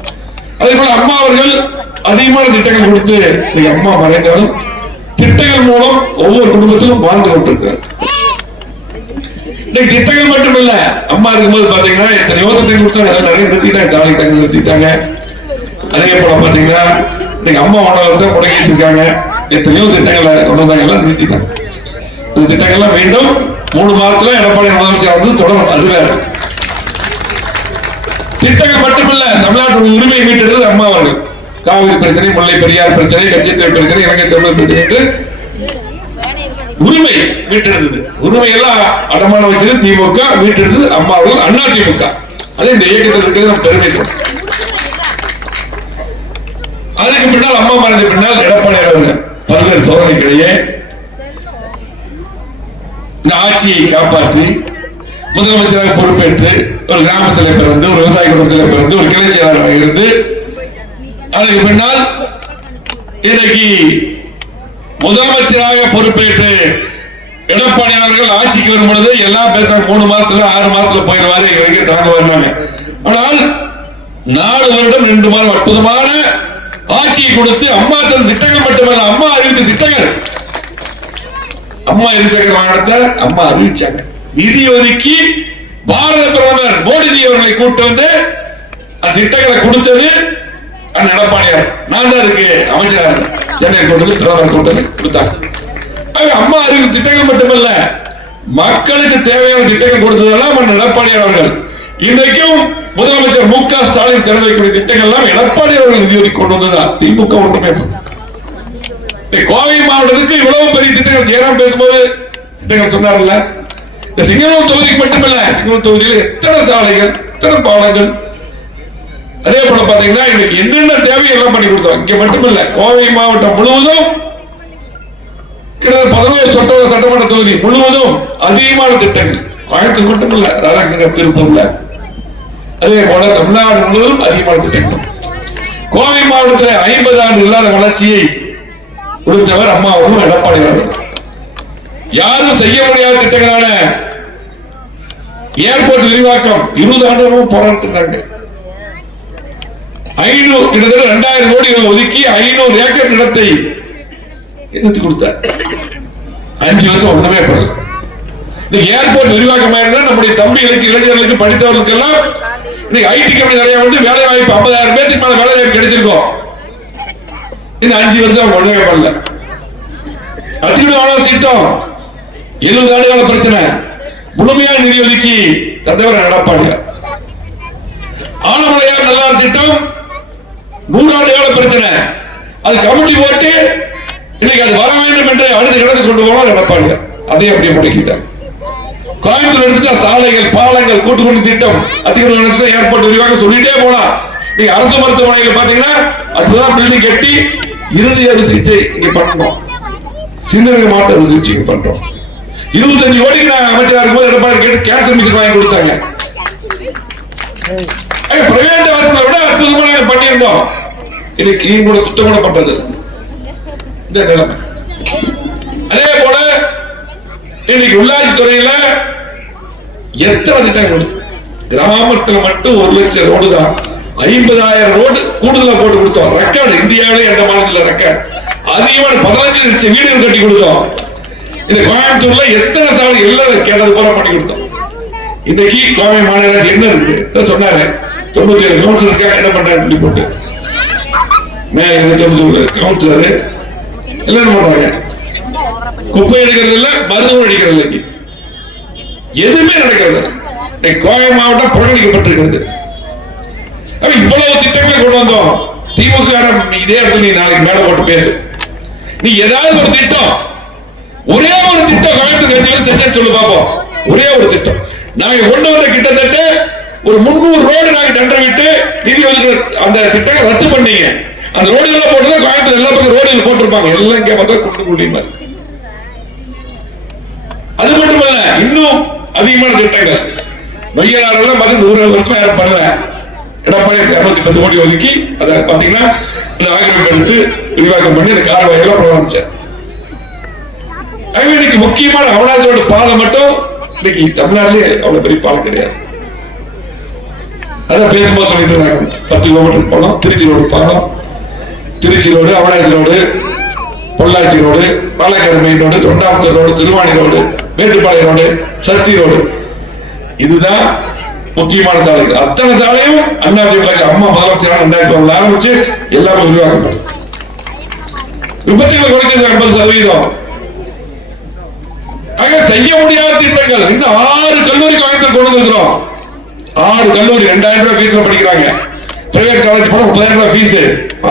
அதே போல அம்மா அவர்கள் அதிகமான திட்டங்கள் கொடுத்து அம்மா மறைந்தாலும் திட்டங்கள் மூலம் ஒவ்வொரு குடும்பத்திலும் வாழ்ந்து கொண்டிருக்கிறார். இன்னைக்கு திட்டங்கள் மட்டுமில்ல, அம்மா இருக்கும்போது பாத்தீங்கன்னா எத்தனையோ திட்டம் கொடுத்தாங்க, நிறைய நிறுத்திட்டாங்க, தாலி தங்க நிறுத்திட்டாங்க, அதே போல பாத்தீங்கன்னா இன்னைக்கு அம்மா உணவகத்தை முடக்கிட்டு இருக்காங்க. எத்தனையோ திட்டங்களை கொண்டு வந்தாங்க, எல்லாம் நிறுத்திட்டாங்க. இந்த திட்டங்கள்லாம் மீண்டும் 3 மாதத்துல எடப்பாடி முதலமைச்சர் வந்து தொடரும். அது வேற திட்டங்கள் மட்டுமல்ல, தமிழ்நாட்டு உரிமை மீட்டெடுத்தது அம்மா அவர்கள். காவிரி பிரச்சனை, முல்லை பெரியார் பிரச்சனை, கட்சித்தேர்தல் பிரச்சனை, இலங்கை தமிழர் பிரச்சனை என்று உரிமை மீட்டெடுத்தது. உரிமை எல்லாம் அடமான வச்சது திமுக, மீட்டெடுத்தது அம்மா அவர்கள், அண்ணா திமுக. அது இந்த இயக்கத்தில் இருக்கிறது பெருமை. அதுக்கு பின்னால் அம்மா மறைந்த பின்னால் எடப்பாடி அவர்கள் பல்வேறு சோதனைக்கிடையே இந்த ஆட்சியை காப்பாற்றி முதலமைச்சராக பொறுப்பேற்று ஒரு கிராமத்தில் பிறந்து, ஒரு விவசாய குடும்பத்தில் பிறந்து, ஒரு கிளை செயலாளராக இருந்து, அதுக்கு பின்னால் இன்னைக்கு முதலமைச்சராக பொறுப்பேற்று எடப்பாடி அவர்கள் ஆட்சிக்கு வரும் பொழுது எல்லாம் பேசுறாங்க 3 மாசத்துல 6 மாசத்துல போயிடுவாரு, இவருக்கு தாங்க வந்தாங்க. ஆனால் 4 வருடம் 2 மாதம் அற்புதமான ஆட்சியை கொடுத்து அம்மா தன் திட்டங்கள் மட்டுமல்ல, அம்மா அறிவித்த திட்டங்கள், அம்மா இருசக்கர வாகனத்தை அம்மா அறிவிச்சாங்க. நிதி ஒதுக்கி பாரத பிரதமர் மோடிஜி அவர்களை கூட்டு வந்து அந்த திட்டங்களை கொடுத்தது அந்த எடப்பாடியார். நான் தான் அதுக்கு அமைச்சராக இருந்தேன். சென்னை கொண்டு வந்து பிரதமர் கூட்டு வந்து கொடுத்தாங்க. அம்மா அறிவித்த திட்டங்கள் மட்டுமல்ல, மக்களுக்கு தேவையான திட்டங்கள் கொடுத்ததெல்லாம் எடப்பாடியார் அவர்கள். இன்றைக்கும் முதலமைச்சர் மு.க. ஸ்டாலின் திறந்து வைக்கக்கூடிய திட்டங்கள் எல்லாம் எடப்பாடி அவர்கள் நிதி ஒதுக்கி கொண்டு வந்ததா? திமுக ஒன்றுமே. கோவை மாவட்டத்துக்கு இவ்வளவு பெரிய திட்டங்கள் ஜெயராம் பேசும்போது திட்டங்கள் சொன்னார்ல. இந்த சிங்கனூர் தொகுதிக்கு மட்டுமல்ல, சிங்கனூர் தொகுதியில் எத்தனை சாலைகள், எத்தனை பாலங்கள், அதே போல பாத்தீங்கன்னா இன்னைக்கு என்னென்ன தேவை எல்லாம் பண்ணி கொடுத்தோம். இங்க மட்டுமல்ல, கோவை மாவட்டம் முழுவதும் கிட்டத்தட்ட 11 சட்டமன்ற தொகுதி முழுவதும் அதிகமான திட்டங்கள். கோயம்புத்தூர் மட்டுமல்ல, ராதாகிருஷ்ணன் திருப்பூர்ல, அதே போல தமிழ்நாடு முழுவதும் அதிகமான திட்டங்கள். கோவை மாவட்டத்தில் 50 ஆண்டு இல்லாத வளர்ச்சியை கொடுத்தவர் அம்மா அவர்களும் எடப்பாடி அவர்கள். யாரும் செய்ய முடியாத திட்டங்களான ஏர்போர்ட் விரிவாக்கம் 20 ஆண்டுகளும் போராடினாங்க. 500 கிட்டத்தட்ட 2000 கோடி ஒதுக்கி 500 ஏக்கர் நிலத்தை எடுத்து கொடுத்தார். 5 வருஷம் ஒண்ணுமே பண்ணல. இந்த ஏர்போர்ட் விரிவாக்கம் ஆயிருந்தா நம்முடைய தம்பிகளுக்கு, இளைஞர்களுக்கு, படித்தவர்களுக்கு எல்லாம் இன்னைக்கு ஐடி கம்பெனி நிறைய வந்து வேலை வாய்ப்பு 50,000 பேருக்கு மேல வேலை வாய்ப்பு கிடைச்சிருக்கோம். இந்த 5 வருஷம் ஒண்ணுமே பண்ணல. அதிகமான திட்டம் 70 ஆண்டுகால பிரச்சனை முழுமையான நிதி ஒதுக்கி தந்தவர் எடப்பாடியார். ஆனமலையார் நல்லார் திட்டம் 100 ஆண்டுகால பிரச்சனை, அது கமிட்டி போட்டு இன்னைக்கு அது வர வேண்டும் என்று அடுத்த இடத்துக்கு கொண்டு போனோம் எடப்பாடியார். அதை அப்படியே முடக்கிட்டார். கோயம்புத்தூர் எடுத்துட்டா சாலைகள், பாலங்கள், கூட்டுக்குடி திட்டம், அதிக ஏற்பட்டு விரிவாக சொல்லிட்டே போனா. நீங்க அரசு மருத்துவமனையில் பாத்தீங்கன்னா அதுதான் பில்டிங் கட்டி இறுதி அறுவை சிகிச்சை இங்க பண்ணோம். சிறுநீரக மாற்று அறுவை சிகிச்சை பண்றோம். 25 கோடிக்கு நான் அமைச்சராக இருக்கும்போது எடப்பாடி கேட்டு கேன்சர் மிஷின் வாங்கி கொடுத்தாங்க. பிரைவேட் ஹாஸ்பிட்டலை விட அற்புதமான பண்ணியிருந்தோம். இன்னைக்கு கிளீன் கூட சுத்தம் கூட பண்றது இந்த நிலைமை. அதே போல இன்னைக்கு உள்ளாட்சி துறையில எத்தனை திட்டங்கள், கிராமத்துல மட்டும் 1 லட்சம் ரோடு தான், 50,000 ரோடு கூடுதலா போட்டு கொடுத்தோம். ரெக்கார்டு இந்தியாவிலே எந்த மாநிலத்தில் ரெக்கார்டு. அதிகமான 15 லட்சம் வீடுகள் கட்டி கொடுத்தோம். இந்த கோயம்புத்தூர்ல எத்தனை சாலை எல்லாம் கேட்டது போல பண்ணி கொடுத்தோம். இன்னைக்கு கோவை மாநகராட்சி என்ன இருக்கு சொன்னாரு, 97 கவுன்சிலர் இருக்காங்க, என்ன பண்றாங்க போட்டு கவுன்சிலர் எல்லாம் என்ன பண்றாங்க, குப்பை அடிக்கிறது இல்ல, மருந்து அடிக்கிறது இல்லை, எதுவுமே நடக்கிறது. கோவை மாவட்டம் புறக்கணிக்கப்பட்டிருக்கிறது. இவ்வளவு திட்டங்களை கொண்டு வந்தோம். திமுக இதே இடத்துல நீ நாளைக்கு மேல போட்டு பேசு, நீ ஏதாவது ஒரு திட்டம், ஒரே ஒரு திட்டம் கோயம்புத்தூர் செஞ்சு சொல்லு பாப்போம். ஒரே ஒரு திட்டம் நாங்க கொண்டு வந்த கிட்டத்தட்ட ஒரு 300 ரோடு நாங்க டெண்டர் விட்டு நிதி ஒதுக்கிற அந்த திட்டம் ரத்து பண்ணீங்க. அந்த ரோடுகளை போட்டுதான் கோயம்புத்தூர் எல்லா பக்கம் ரோடுகள் போட்டிருப்பாங்க. எல்லாம் இங்க பார்த்தா குண்டு குழியுமா இருக்கு. அது மட்டுமல்ல, இன்னும் அதிகமான திட்டங்கள் மையனாரெல்லாம் பார்த்து 100 வருஷமா யாரும் பண்ணல. எடப்பாடி 210 கோடி ஒதுக்கி அதை பாத்தீங்கன்னா ஆக்கிரமிப்பு எடுத்து விரிவாக்கம் பண்ணி அந்த கால்வாயெல்லாம் பிராரம்பிச்சார். இன்னைக்கு முக்கியமான அவனாசியோட பாலம் மட்டும் இன்னைக்கு தமிழ்நாட்டிலே அவ்வளவு பெரிய பாலம் கிடையாது. அதான் பேசும்போது சொல்லிட்டு இருந்தாங்க 10 கிலோமீட்டர் பாலம், திருச்சி ரோடு பாலம், Trichy road, Avinashi road, Pollachi road, Palakkad main road, Thondamuthur road, Siruvani road, Mettupalayam road, Sakthi road. இதுதான் முக்கியமான சாலைகள். அத்தனை சாலையும் அதிமுக அம்மா முதலமைச்சரான 2001 ஆரம்பிச்சு எல்லாமே உருவாக்கப்படும். விபத்துகளை குறைக்கிறது 80%. ஆக செய்ய முடியாத திட்டங்கள். இன்னும் 6 கல்லூரி கோயம்புத்தூர் கொண்டு வந்துருக்கிறோம். 6 கல்லூரி 2000 ரூபாய் ஃபீஸ்ல படிக்கிறாங்க. பிரைவேட் காலேஜ் போனா 30,000 ரூபாய் ஃபீஸ்.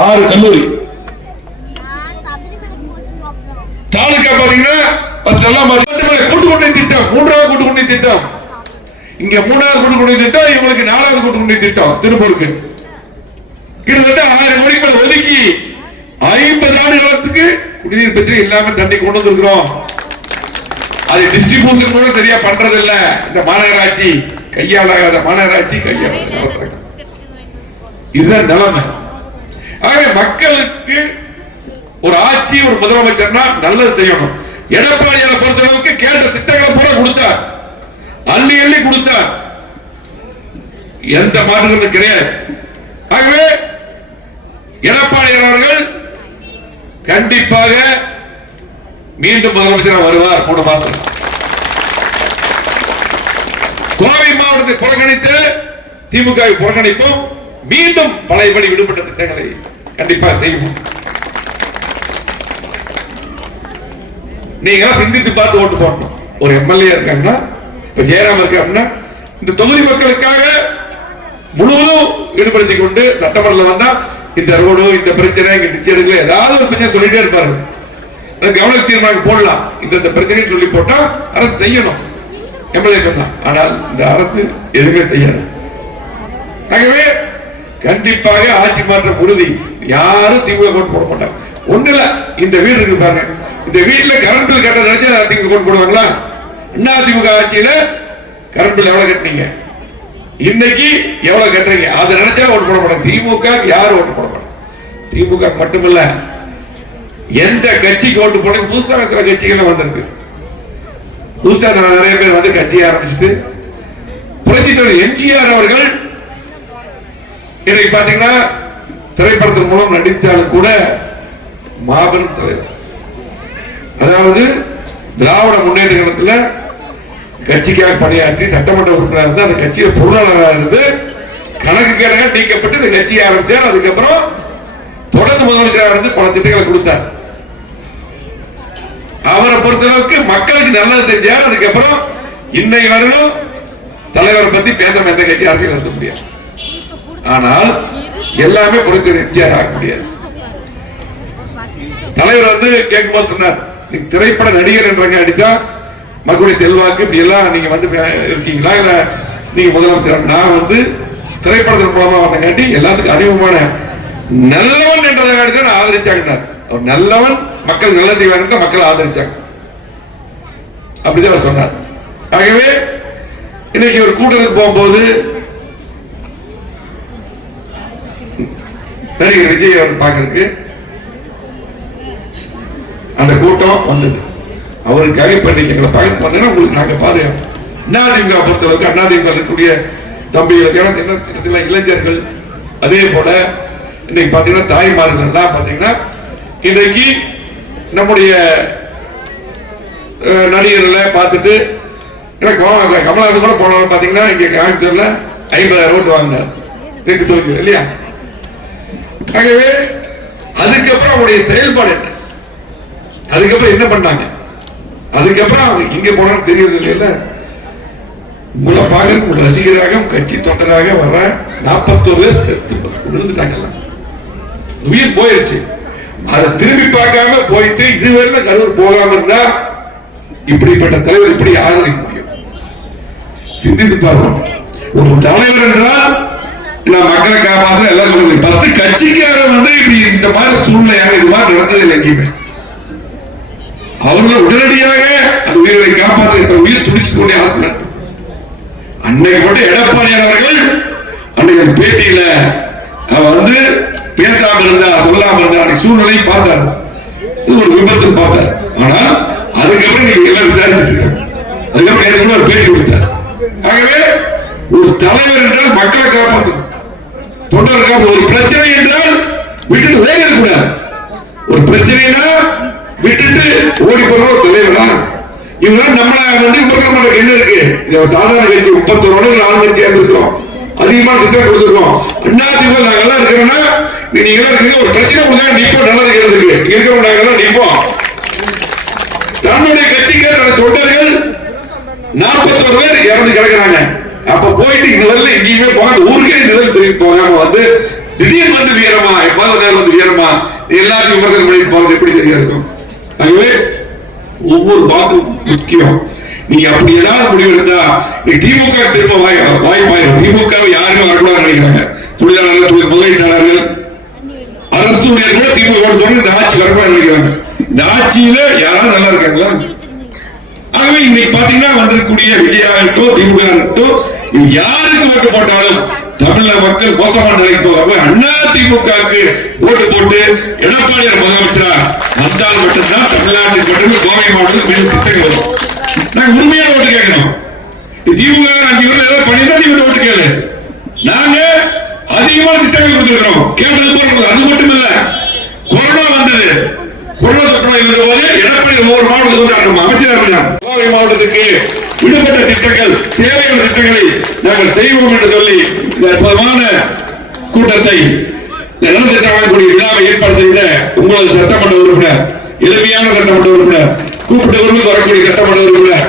6 கல்லூரி. தாலுகா பாத்தீங்கன்னா கூட்டுக்குடி திட்டம், 3வது கூட்டுக்குடி திட்டம். இங்க 3வது கூட்டுக்குடி திட்டம், இவங்களுக்கு 4வது கூட்டுக்குடி திட்டம். திருப்பூருக்கு கிட்டத்தட்ட 1000 கோடிக்கு மேல ஒதுக்கி 50 ஆண்டு காலத்துக்கு குடிநீர் பிரச்சனை இல்லாம தண்ணி கொண்டு வந்திருக்கிறோம். அது டிஸ்ட்ரிபியூஷன் கூட சரியா பண்றது இல்ல இந்த மாநகராட்சி. கையாளாத மாநகராட்சி, கையாளாத அரசாங்கம். இதுதான் நிலைமை. ஆகவே மக்களுக்கு ஒரு ஆட்சி, ஒரு முதலமைச்சர்னா நல்லது செய்யணும். எடப்பாடியாரை பொறுத்தளவுக்கு கேட்ட திட்டங்களை பூரா கொடுத்தார், அள்ளி அள்ளி கொடுத்தார். எந்த மாற்றங்களும் கிடையாது. ஆகவே எடப்பாடியார் அவர்கள் கண்டிப்பாக மீண்டும் முதலமைச்சராக வருவார். 3 மாதம் கோவை மாவட்டத்தை புறக்கணித்து திமுக புறக்கணிப்போம். மீண்டும் பழையபடி விடுபட்ட திட்டங்களை கண்டிப்பாக செய்வோம். நீங்க சிந்தித்து பார்த்து ஓட்டு போடணும். ஒரு எம்எல்ஏ இருக்காங்கன்னா, இப்ப ஜெயராம் இருக்காங்கன்னா, இந்த தொகுதி மக்களுக்காக முழுவதும் ஈடுபடுத்திக் கொண்டு சட்டமன்றத்தில் வந்தா இந்த ரோடு, இந்த பிரச்சனை, இங்க டிச்செடுக்கல, ஏதாவது ஒரு பிரச்சனை சொல்லிட்டே இருப்பாரு. கவன தீர்மானம் போடலாம். இந்த பிரச்சனை சொல்லி போட்டா அரசு செய்யணும். எம்எல்ஏ சொன்னா, ஆனால் இந்த அரசு எதுவுமே செய்யாது. ஆகவே கண்டிப்பாக ஆட்சி மாற்றம் உறுதி. யாரும் திமுக ஓட்டு போட மாட்டாங்க. ஒண்ணு இல்ல, இந்த வீடு இருக்கு பாருங்க, இந்த வீட்டுல கரண்ட் பில் கட்ட நினைச்சா திமுக ஓட்டு போடுவாங்களா? அதிமுக ஆட்சியில கரண்ட் பில் எவ்வளவு கட்டினீங்க, இன்னைக்கு எவ்வளவு கட்டுறீங்க, அதை நினைச்சா ஓட்டு போட மாட்டாங்க. திமுக யாரும் ஓட்டு போட மாட்டாங்க. திமுக மட்டுமல்ல, எந்த கட்சிக்கு ஓட்டு போட புதுசாக சில கட்சிகள் வந்திருக்கு. புதுசா நிறைய பேர் வந்து கட்சியை ஆரம்பிச்சுட்டு புரட்சித் தலைவர் எம்ஜிஆர் அவர்கள் இன்னைக்கு பாத்தீங்கன்னா திரைப்படத்தின் மூலம் நடித்தாலும் கூட மாபெரும் தலைவர். அதாவது திராவிட முன்னேற்ற கழகத்துல கட்சிக்காக பணியாற்றி சட்டமன்ற உறுப்பினர் இருந்து அந்த கட்சியில பொருளாளராக இருந்து கணக்கு கேடாக நீக்கப்பட்டு இந்த கட்சியை ஆரம்பிச்சார். அதுக்கப்புறம் தொடர்ந்து முதலமைச்சராக இருந்து பல திட்டங்களை கொடுத்தார். அவரை பொறுத்தளவுக்கு மக்களுக்கு நல்லது செஞ்சார். அதுக்கப்புறம் இன்னை வரலும் தலைவரை பத்தி பேசாம எந்த கட்சி அரசியல் நடத்த முடியாது. ஆனால் எல்லாமே புரட்சி எம்ஜிஆர் ஆக முடியாது. தலைவர் வந்து கேட்கும்போது சொன்னார், நீங்க திரைப்பட நடிகர் என்றங்க அடித்தா மக்களுடைய செல்வாக்கு இப்படி எல்லாம் நீங்க வந்து இருக்கீங்களா, இல்ல நீங்க முதலமைச்சர்? நான் வந்து திரைப்படத்தின் மூலமா வந்தங்காட்டி எல்லாத்துக்கும் அறிமுகமான நல்லவன் என்றதை நான் ஆதரிச்சாங்க. அவர் நல்லவன், மக்கள் நல்ல செய்வாங்க, மக்கள் ஆதரிச்சாங்க. அப்படிதான் அவர் சொன்னார். ஆகவே இன்னைக்கு ஒரு கூட்டத்துக்கு போகும்போது நடிகர் விஜய் அவர் பார்க்கறதுக்கு அந்த கூட்டம் வந்தது. அவருக்காக இப்ப இன்னைக்கு எங்களை பார்க்க வந்தீங்கன்னா உங்களுக்கு நாங்க பாதுகாப்பு. அதிமுக பொறுத்தளவுக்கு அதிமுக இருக்கக்கூடிய தம்பிகளுக்கு சில இளைஞர்கள், அதே போல இன்னைக்கு பாத்தீங்கன்னா தாய்மார்கள் எல்லாம் பாத்தீங்கன்னா இன்றைக்கு நம்முடைய நடிகர்களை பார்த்துட்டு கமலஹாசன் கூட போன பாத்தீங்கன்னா இங்க கோயம்புத்தூர்ல 50,000 ஓட்டு வாங்கினார் தெற்கு தொகுதியில் இல்லையா? ஆகவே அதுக்கப்புறம் அவருடைய செயல்பாடு என்ன, அதுக்கப்புறம் என்ன பண்ணாங்க, அதுக்கப்புறம் அவங்க இங்க போனாலும் தெரியறது இல்லையில. உங்களை பார்க்க உங்க ரசிகராக கட்சி தொண்டராக வர்ற 41 பேர் செத்து விழுந்துட்டாங்க, உயிர் போயிருச்சு. அதை திரும்பி பார்க்காம போயிட்டு இதுவரை கரூர் போகாம இருந்தா இப்படிப்பட்ட தலைவர் இப்படி ஆதரிக்க முடியும்? சிந்தித்து பார்ப்போம். ஒரு தலைவர் என்றால் மக்களை காப்பாற்ற எல்லாம் சொல்லுது. 10 கட்சிக்காரர் வந்து இப்படி இந்த மாதிரி சூழ்நிலையாக இது மாதிரி நடந்தது இல்லை எங்கேயுமே. அவர்கள் உடனடியாக அந்த உயிரை காப்பாற்ற உயிர் துடிச்சு கொண்டே ஆசை. அன்னைக்கு மட்டும் எடப்பாடியார் அவர்கள் அன்னைக்கு பேட்டியில வந்து பேசாம இருந்தா, சொல்லாம இருந்தா சூழ்நிலையை பார்த்தார். இது ஒரு விபத்து பார்த்தார். ஆனால் அதுக்கப்புறம் நீங்க எல்லாம் விசாரிச்சுட்டு இருக்காங்க. அதுக்கப்புறம் ஒரு பேட்டி கொடுத்தார். ஆகவே ஒரு தலைவர் என்றால் மக்களை காப்பாற்றணும், தொண்டர்கள். ஒரு பிரச்சனை என்றால் விட்டுட்டு ஓடிடக்கூடாது. ஒரு பிரச்சனைனா விட்டுட்டு ஓடி போற ஒரு தலைவரா? இவங்க நம்மள விமர்சனம் பண்றதுக்கு என்ன இருக்கு? சாதாரண கட்சி 31 வருடங்கள் ஆளுங்கட்சியா இருந்திருக்கிறோம், அதிகமான திட்டம் கொடுத்துருக்கோம். அதிமுக நாங்கெல்லாம் இருக்கிறோம்னா நீங்க எல்லாம் இருக்கீங்க, ஒரு பிரச்சனை கொடுத்தா நிப்போம், நல்லது இருக்கிறதுக்கு இருக்கிறவங்க நாங்கெல்லாம் நிப்போம். தன்னுடைய கட்சிக்கு தன் தொண்டர்கள் 41 பேர் இறந்து கிடக்குறாங்க. அப்ப போயிட்டு இதுவரை எங்கேயுமே போகாத ஊருக்கே இதுவரை திரும்பி போகாம வந்து திடீர்னு வந்து வீரமா எப்பாவது நேரம் வந்து வீரமா எல்லாத்தையும் விமர்சனம் பண்ணிட்டு போறது எப்படி சரியா இருக்கும்? ஆகவே ஒவ்வொரு வாக்கும் முக்கியம். நீங்க அப்படி ஏதாவது முடிவெடுத்தா திமுக திரும்ப வாய்ப்பாயிரும். திமுக யாருமே வரக்கூடாதுன்னு நினைக்கிறாங்க. தொழிலாளர்கள், முதலீட்டாளர்கள், அரசு ஊழியர் கூட திமுக இந்த ஆட்சி வரக்கூடாதுன்னு நினைக்கிறாங்க. இந்த ஆட்சியில யாராவது நல்லா இருக்காங்களா? ஆகவே இன்னைக்கு பாத்தீங்கன்னா வந்திருக்கக்கூடிய விஜயாகட்டும், திமுக ஆகட்டும், யாருக்கு ஓட்டு போட்டாலும் தமிழக மக்கள் மோசமான நிலைக்கு போகாம அதிமுகவுக்கு ஓட்டு போட்டு எடப்பாடியார் முதலமைச்சரா வந்தால் மட்டும்தான் தமிழ்நாட்டுக்கு மட்டுமே கோவை மாவட்டத்தில் பெரிய திட்டங்கள் வரும். நாங்க உண்மையான ஓட்டு கேட்கணும். திமுக 5 வருடம் ஏதாவது பண்ணினா நீங்க ஓட்டு கேளு. நாங்க அதிகமான திட்டங்கள் கொடுத்துருக்கிறோம், கேட்டது போறது. அது மட்டும் இல்ல, கொரோனா வந்தது, கொரோனா தொற்று இருந்த போது எடப்பாடி ஒவ்வொரு மாவட்டத்துக்கு அமைச்சராக இருந்தார். கோவை மாவட்டத்துக்கு விடுபட்ட திட்டங்கள், தேவையான திட்டங்களை நாங்கள் செய்வோம் என்று சொல்லி இந்த அற்புதமான கூட்டத்தை, இந்த நலத்திட்ட வழங்கக்கூடிய விழாவை ஏற்பாடு செய்த உங்களது சட்டமன்ற உறுப்பினர், எளிமையான சட்டமன்ற உறுப்பினர், கூப்பிட்ட உரிமைக்கு வரக்கூடிய சட்டமன்ற உறுப்பினர்,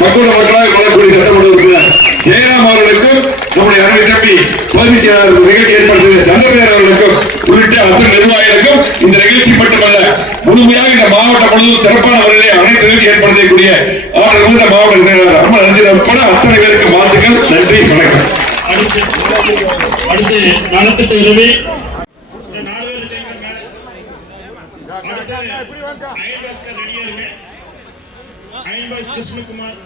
மக்களோட மக்களாக வரக்கூடிய சட்டமன்ற உறுப்பினர் ஜெயராம் அவர்களுக்கும், நம்முடைய அருமை தம்பி பகுதி செயலாளர் நிகழ்ச்சி ஏற்பாடு செய்த சந்திரசேகர் அவர்களுக்கும் உள்ளிட்ட அத்தனை நிர்வாகிகளுக்கும், இந்த நிகழ்ச்சி மட்டுமல்ல முழுமையாக இந்த மாவட்டம் முழுவதும் சிறப்பான முறையிலே அனைத்து நிகழ்ச்சி ஏற்பாடு செய்யக்கூடிய அவர்கள் மாவட்ட செயலாளர் அம்மன் ரஞ்சித் உட்பட அத்தனை பேருக்கு வாழ்த்துக்கள். நன்றி, வணக்கம். அடுத்து நலத்திட்ட உதவி கிருஷ்ணகுமார்,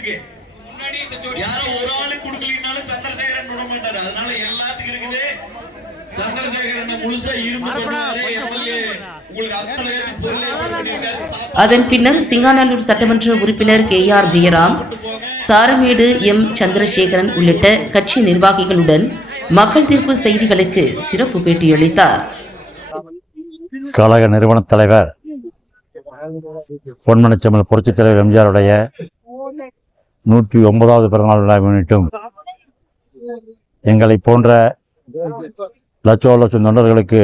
இருக்கு. யாரோ ஒரு ஆளுக்கு கொடுக்கலனாலும் சந்திரசேகரன் விட மாட்டாரு. அதனால எல்லாத்துக்கும் இருக்குது. சந்திரசேகரன் முழுசா இருந்து பண்ணுவாரு. எம்எல்ஏ உங்களுக்கு அத்தனை பொருள். அதன் பின்னர் சிங்காநல்லூர் சட்டமன்ற உறுப்பினர் KR ஜெயராம், சாரமேடு M சந்திரசேகரன் உள்ளிட்ட கட்சி நிர்வாகிகளுடன் மக்கள் தீர்ப்பு செய்திகளுக்கு சிறப்பு பேட்டியளித்தார். கழக நிறுவன தலைவர் பொன்மனச்செம்மல் புரட்சித் தலைவர் எம்ஜிஆருடைய 109வது பிறந்தநாள் விழாவை முன்னிட்டும் எங்களை போன்ற லட்சம் தொண்டர்களுக்கு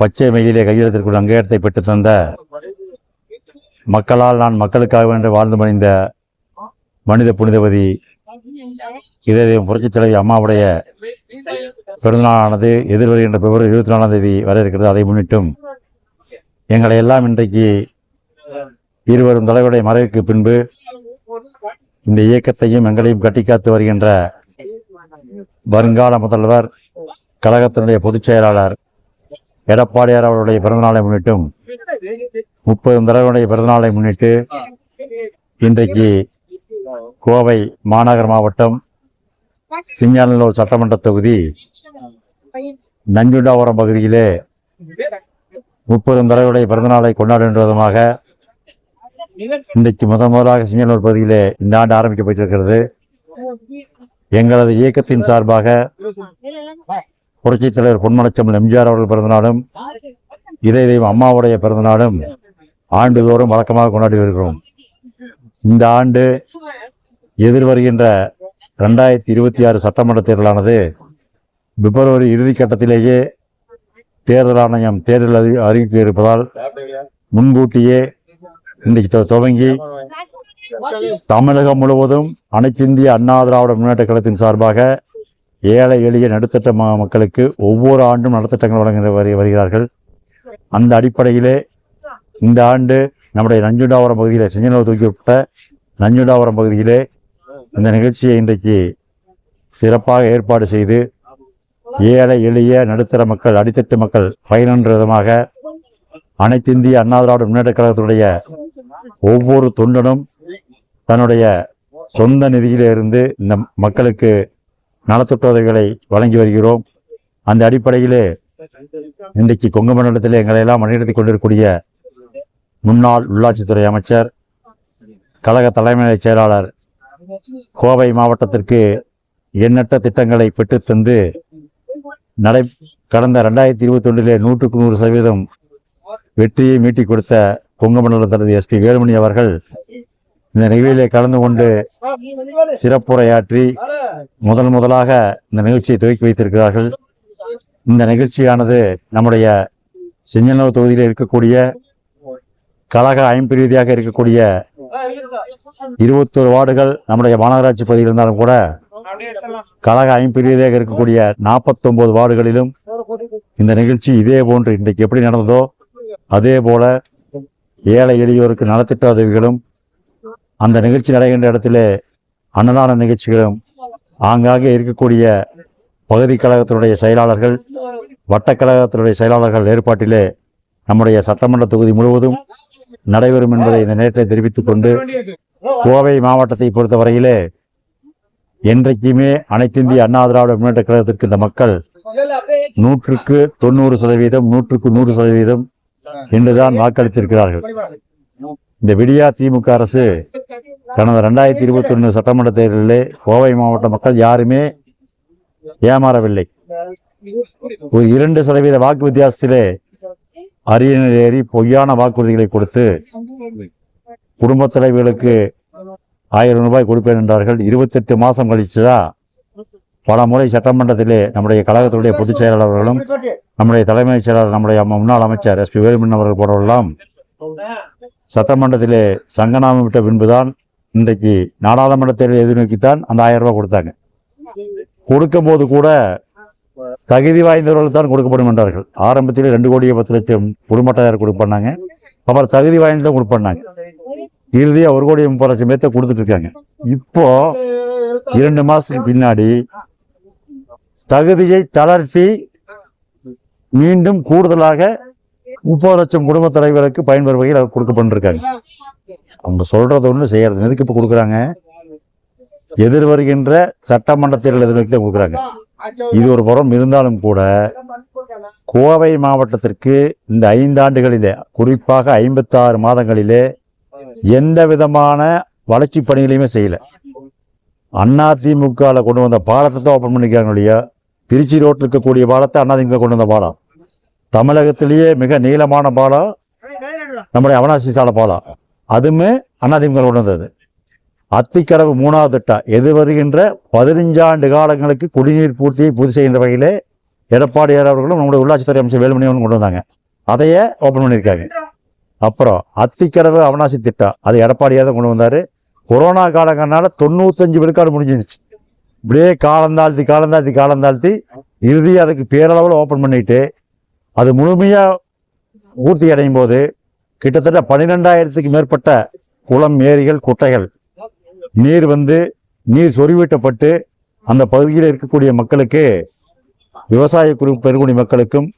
பச்சை மையிலே கையெழுத்திற்குள் அங்கீகாரத்தை பெற்று தந்த மக்களால் நான் மக்களுக்காக என்று வாழ்ந்து மறைந்த மனித புனிதவதி இதய புரட்சித் தலைவி அம்மாவுடைய பிறந்தநாளானது எதிர்வருகின்ற பிப்ரவரி 24ஆம் தேதி வர இருக்கிறது. அதை முன்னிட்டும் எங்களை எல்லாம் இன்றைக்கு இருவரும் தலைவருடைய மறைவுக்கு பின்பு இந்த இயக்கத்தையும் எங்களையும் கட்டிக்காத்து வருகின்ற வருங்கால முதல்வர் கழகத்தினுடைய பொதுச் செயலாளர் எடப்பாடியார் அவருடைய பிறந்தநாளை முன்னிட்டும் 30 தலைவருடைய பிறந்தநாளை முன்னிட்டு இன்றைக்கு கோவை மாநகர் மாவட்டம் சிங்காநல்லூர் சட்டமன்ற தொகுதி நஞ்சுண்டாபுரம் பகுதியிலே 30 தலைவருடைய பிறந்தநாளை கொண்டாடுகின்ற விதமாக இன்றைக்கு முதலாக சிங்காநல்லூர் பகுதியிலே இந்த ஆண்டு ஆரம்பிக்கப்பட்டிருக்கிறது. எங்களது இயக்கத்தின் சார்பாக புரட்சித் தலைவர் பொன்மனச்செம்மல் எம்ஜிஆர் அவர்கள் பிறந்தநாளும் இதய தெய்வம் அம்மாவுடைய பிறந்தநாளும் ஆண்டுதோறும் வழக்கமாக கொண்டாடி வருகிறோம். இந்த ஆண்டு எதிர்வருகின்ற 2026 சட்டமன்ற தேர்தலானது பிப்ரவரி இறுதிக்கட்டத்திலேயே தேர்தல் ஆணையம் தேர்தல் அறிவித்து இருப்பதால் முன்கூட்டியே இன்றைக்கு துவங்கி தமிழகம் முழுவதும் அனைத்திந்திய அண்ணா திராவிட முன்னேற்ற கழகத்தின் சார்பாக ஏழை எளிய நடுத்தட்ட மக்களுக்கு ஒவ்வொரு ஆண்டும் நலத்திட்டங்கள் வழங்க வருகிறார்கள். அந்த அடிப்படையிலே இந்த ஆண்டு நம்முடைய நஞ்சுண்டாபுரம் பகுதியிலே சிங்கநல்லூர் தூக்கிவிட்ட நஞ்சுண்டாபுரம் பகுதியிலே இந்த நிகழ்ச்சியை இன்றைக்கு சிறப்பாக ஏற்பாடு செய்து ஏழை எளிய நடுத்தர மக்கள் அடித்தட்டு மக்கள் பயனன்ற விதமாக அனைத்திந்திய அண்ணா திராவிட முன்னேற்ற கழகத்துடைய ஒவ்வொரு தொண்டனும் தன்னுடைய சொந்த நிதியிலே இருந்து இந்த மக்களுக்கு நலத்திட்ட உதவிகளை வழங்கி வருகிறோம். அந்த அடிப்படையிலே இன்றைக்கு கொங்கு மண்டலத்திலே எங்களை எல்லாம் வழிநடத்திக் கொண்டிருக்கூடிய முன்னாள் உள்ளாட்சித்துறை அமைச்சர் கழக தலைமை செயலாளர் கோவை மாவட்டத்திற்கு எண்ணற்ற திட்டங்களை பெற்று தந்து கடந்த 2021 100% வெற்றியை மீட்டிக் கொடுத்த கொங்கு மண்டல தலைவர் SP வேலுமணி அவர்கள் இந்த நிகழ்விலே கலந்து கொண்டு சிறப்புரையாற்றி முதலாக இந்த நிகழ்ச்சியை துவக்கி வைத்திருக்கிறார்கள். இந்த நிகழ்ச்சியானது நம்முடைய சிங்கநல்லூர் தொகுதியில் இருக்கக்கூடிய கழக ஐம்பிரிவு ரீதியாக இருக்கக்கூடிய 21 வார்டுகள் நம்முடைய மாநகராட்சி பகுதியில் இருந்தாலும் கூட கழக ஐம்பிரிவு ரீதியாக இருக்கக்கூடிய 49 வார்டுகளிலும் இந்த நிகழ்ச்சி இதே போன்று இன்றைக்கு எப்படி நடந்ததோ அதே போல ஏழை எளியோருக்கு நலத்திட்ட உதவிகளும் அந்த நிகழ்ச்சி நடைகின்ற இடத்திலே அன்னதான நிகழ்ச்சிகளும் ஆங்காங்கே இருக்கக்கூடிய பகுதி கழகத்தினுடைய செயலாளர்கள் வட்டக்கழகத்தினுடைய செயலாளர்கள் ஏற்பாட்டிலே நம்முடைய சட்டமன்ற தொகுதி முழுவதும் நடைபெறும் என்பதை இந்த நேரத்தை தெரிவித்துக் கொண்டு கோவை மாவட்டத்தை பொறுத்தவரையிலே என்றைக்குமே அனைத்திந்திய அண்ணா திராவிட முன்னேற்ற கழகத்திற்கு இந்த மக்கள் 100% 100% என்றுதான் வாக்களித்திருக்கிறார்கள். இந்த விடியா திமுக அரசு கடந்த 2021 சட்டமன்ற தேர்தலிலே கோவை மாவட்ட மக்கள் யாருமே ஏமாறவில்லை. ஒரு 2% வாக்கு வித்தியாசத்திலே அரியணையில் ஏறி பொய்யான வாக்குறுதிகளை கொடுத்து குடும்ப தலைவர்களுக்கு 1000 ரூபாய் கொடுப்பேன் என்றார்கள். 28 மாதம் கழிச்சுதான் பல முறை சட்டமன்றத்திலே நம்முடைய கழகத்துடைய பொதுச் செயலாளர்களும் நம்முடைய தலைமைச் செயலாளர் நம்முடைய முன்னாள் அமைச்சர் SP வேலுமணி அவர்கள் போன்றவர்களெல்லாம் சட்டமன்றத்திலே சங்கநாமம் விட்ட பின்புதான் இன்றைக்கு நாடாளுமன்ற தேர்தலை எதிர்நோக்கித்தான் அந்த 1000 ரூபாய் கொடுத்தாங்க. கொடுக்கும் போது கூட தகுதி வாய்ந்தவர்கள் தான் கொடுக்கப்படும் என்றார்கள். ஆரம்பத்திலே 2,10,00,000 குடும்பத்தார் கொடுப்பாங்க, அப்புறம் தகுதி வாய்ந்ததும் கொடுப்பாங்க. இறுதியா 1,30,00,000 பேர்த்த கொடுத்துட்டு இருக்காங்க. இப்போ 2 மாசத்துக்கு பின்னாடி தகுதியை தளர்த்தி மீண்டும் கூடுதலாக 30 லட்சம் குடும்ப தலைவர்களுக்கு பயன்பெறும் வகையில் கொடுக்கப்பட்டிருக்காங்க. அவங்க சொல்றது ஒன்று செய்யறது எதுக்கு இப்போ கொடுக்குறாங்க? எதிர் வருகின்ற சட்டமன்ற தேர்தல் எதிர்நோக்கி தான் கொடுக்குறாங்க. இது ஒரு புறம் இருந்தாலும் கூட கோவை மாவட்டத்திற்கு இந்த 5 ஆண்டுகளிலே, குறிப்பாக 56 மாதங்களிலே எந்த விதமான வளர்ச்சி பணிகளையுமே செய்யல. அதிமுக கொண்டு வந்த பாலத்தை தான் ஓப்பன் பண்ணிக்கிறாங்க இல்லையா? திருச்சி ரோட்டில் இருக்கக்கூடிய பாலத்தை அதிமுக கொண்டு வந்த பாலம். தமிழகத்திலேயே மிக நீளமான பாலம் நம்முடைய அவனாசி சாலை பாலம், அதுவுமே அதிமுக கொண்டு வந்தது. அத்திக்கடவு 3வது திட்டம் எது வருகின்ற 15 ஆண்டு காலங்களுக்கு குடிநீர் பூர்த்தியை பூர்த்தி செய்கின்ற வகையிலே எடப்பாடியார் அவர்களும் நம்முடைய உள்ளாட்சித்துறை அமைச்சர் வேலுமணி அவர்களும் கொண்டு வந்தாங்க. அதையே ஓப்பன் பண்ணியிருக்காங்க. அப்புறம் அத்திக்கடவு அவனாசி திட்டம் அது எடப்பாடியார் தான் கொண்டு வந்தார். கொரோனா காலங்கள்னால 95 விழுக்காடு முடிஞ்சிருச்சு. இப்படியே காலந்தாழ்த்தி இறுதி அதுக்கு பேரளவில் ஓப்பன் பண்ணிட்டு அது முழுமையாக பூர்த்தி அடையும் போது கிட்டத்தட்ட 12,000க்கு மேற்பட்ட குளம், ஏரிகள், குட்டைகள் நீர் சொருவிட்டப்பட்டு அந்த பகுதியில் இருக்கக்கூடிய மக்களுக்கு, விவசாய பெருங்குடி மக்களுக்கும்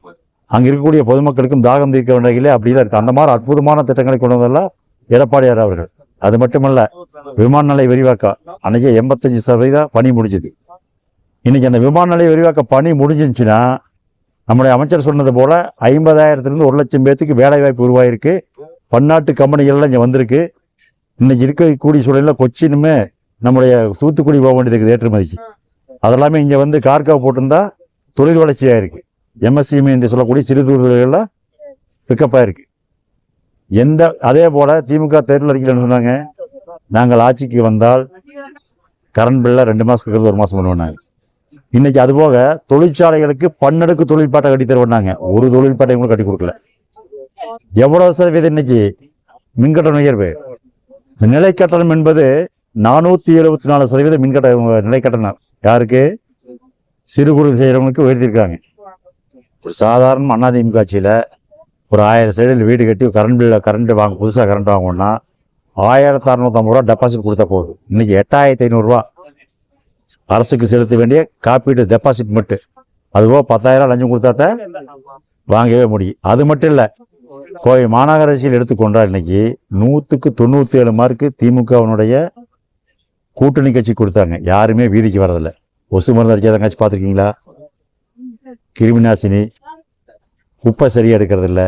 அங்கே இருக்கக்கூடிய பொதுமக்களுக்கும் தாகம் தீர்க்க வேண்டிய அப்படிலாம் இருக்கு. அந்த மாதிரி அற்புதமான திட்டங்களை கொண்டு வந்ததெல்லாம் எடப்பாடியார் அவர்கள். அது மட்டுமல்ல, விமான நிலைய விரிவாக்கம் அன்னைக்கு 85% பணி முடிஞ்சுது. இன்னைக்கு அந்த விமான நிலைய விரிவாக்க பணி முடிஞ்சிருச்சுன்னா நம்முடைய அமைச்சர் சொன்னது போல 50,000 1 லட்சம் பேர்த்துக்கு வேலை வாய்ப்பு உருவாயிருக்கு. பன்னாட்டு கம்பெனிகள்லாம் இங்கே வந்திருக்கு. இன்னைக்கு இருக்கக்கூடிய சூழலில் கொச்சினுமே நம்முடைய தூத்துக்குடி போக வேண்டியதுக்கு ஏற்றுமதிக்கு அதெல்லாமே இங்கே கார்காவை போட்டிருந்தா தொழில் வளர்ச்சியாக இருக்கு. எம்எஸ்சிஎம்இ என்று சொல்லக்கூடிய சிறு தொழில்கள்லாம் பிக்கப் ஆயிருக்கு. அதே போல திமுக தேர்தல் அறிக்கையில் சொன்னாங்க, நாங்கள் ஆட்சிக்கு வந்தால் கரண்ட் பில்ல 2 மாசத்துக்கு 1 மாசம் பண்ணுவாங்க. இன்னைக்கு அதுபோக தொழிற்சாலைகளுக்கு பன்னடுக்கு தொழிற்பாட்டை கட்டி தருவாங்க. ஒரு தொழிற்பாட்டை கூட கட்டி கொடுக்கல. எவ்வளவு சதவீதம் இன்னைக்கு மின்கட்டண உயர்வு? நிலை கட்டணம் என்பது 474% மின்கட்டண நிலை கட்டணம் யாருக்கு? சிறு குறு செய்கிறவங்களுக்கு உயர்த்திருக்காங்க. ஒரு சாதாரண அதிமுக ஆட்சியில் ஒரு 1000 சைடில் வீடு கட்டி கரண்ட் வாங்க, புதுசாக கரண்ட் வாங்கணும்னா 1650 ரூபா டெபாசிட் கொடுத்தா போதும். இன்னைக்கு 8500 ரூபா அரசுக்கு செலுத்த வேண்டிய காப்பீடு டெபாசிட் மட்டும். அதுபோக 10,000 லஞ்சம் கொடுத்தா வாங்கவே முடியும். அது மட்டும் இல்லை, கோவை மாநகராட்சியில் எடுத்துக்கொண்டால் இன்னைக்கு 100க்கு 97 மார்க்கு திமுகவினுடைய கூட்டணி கட்சி கொடுத்தாங்க. யாருமே வீதிக்கு வரதில்லை. கொசு மருந்து அடிச்சாதான் காட்சி பார்த்துருக்கீங்களா? கிருமி நாசினி, குப்பை சரியாக எடுக்கிறதில்ல.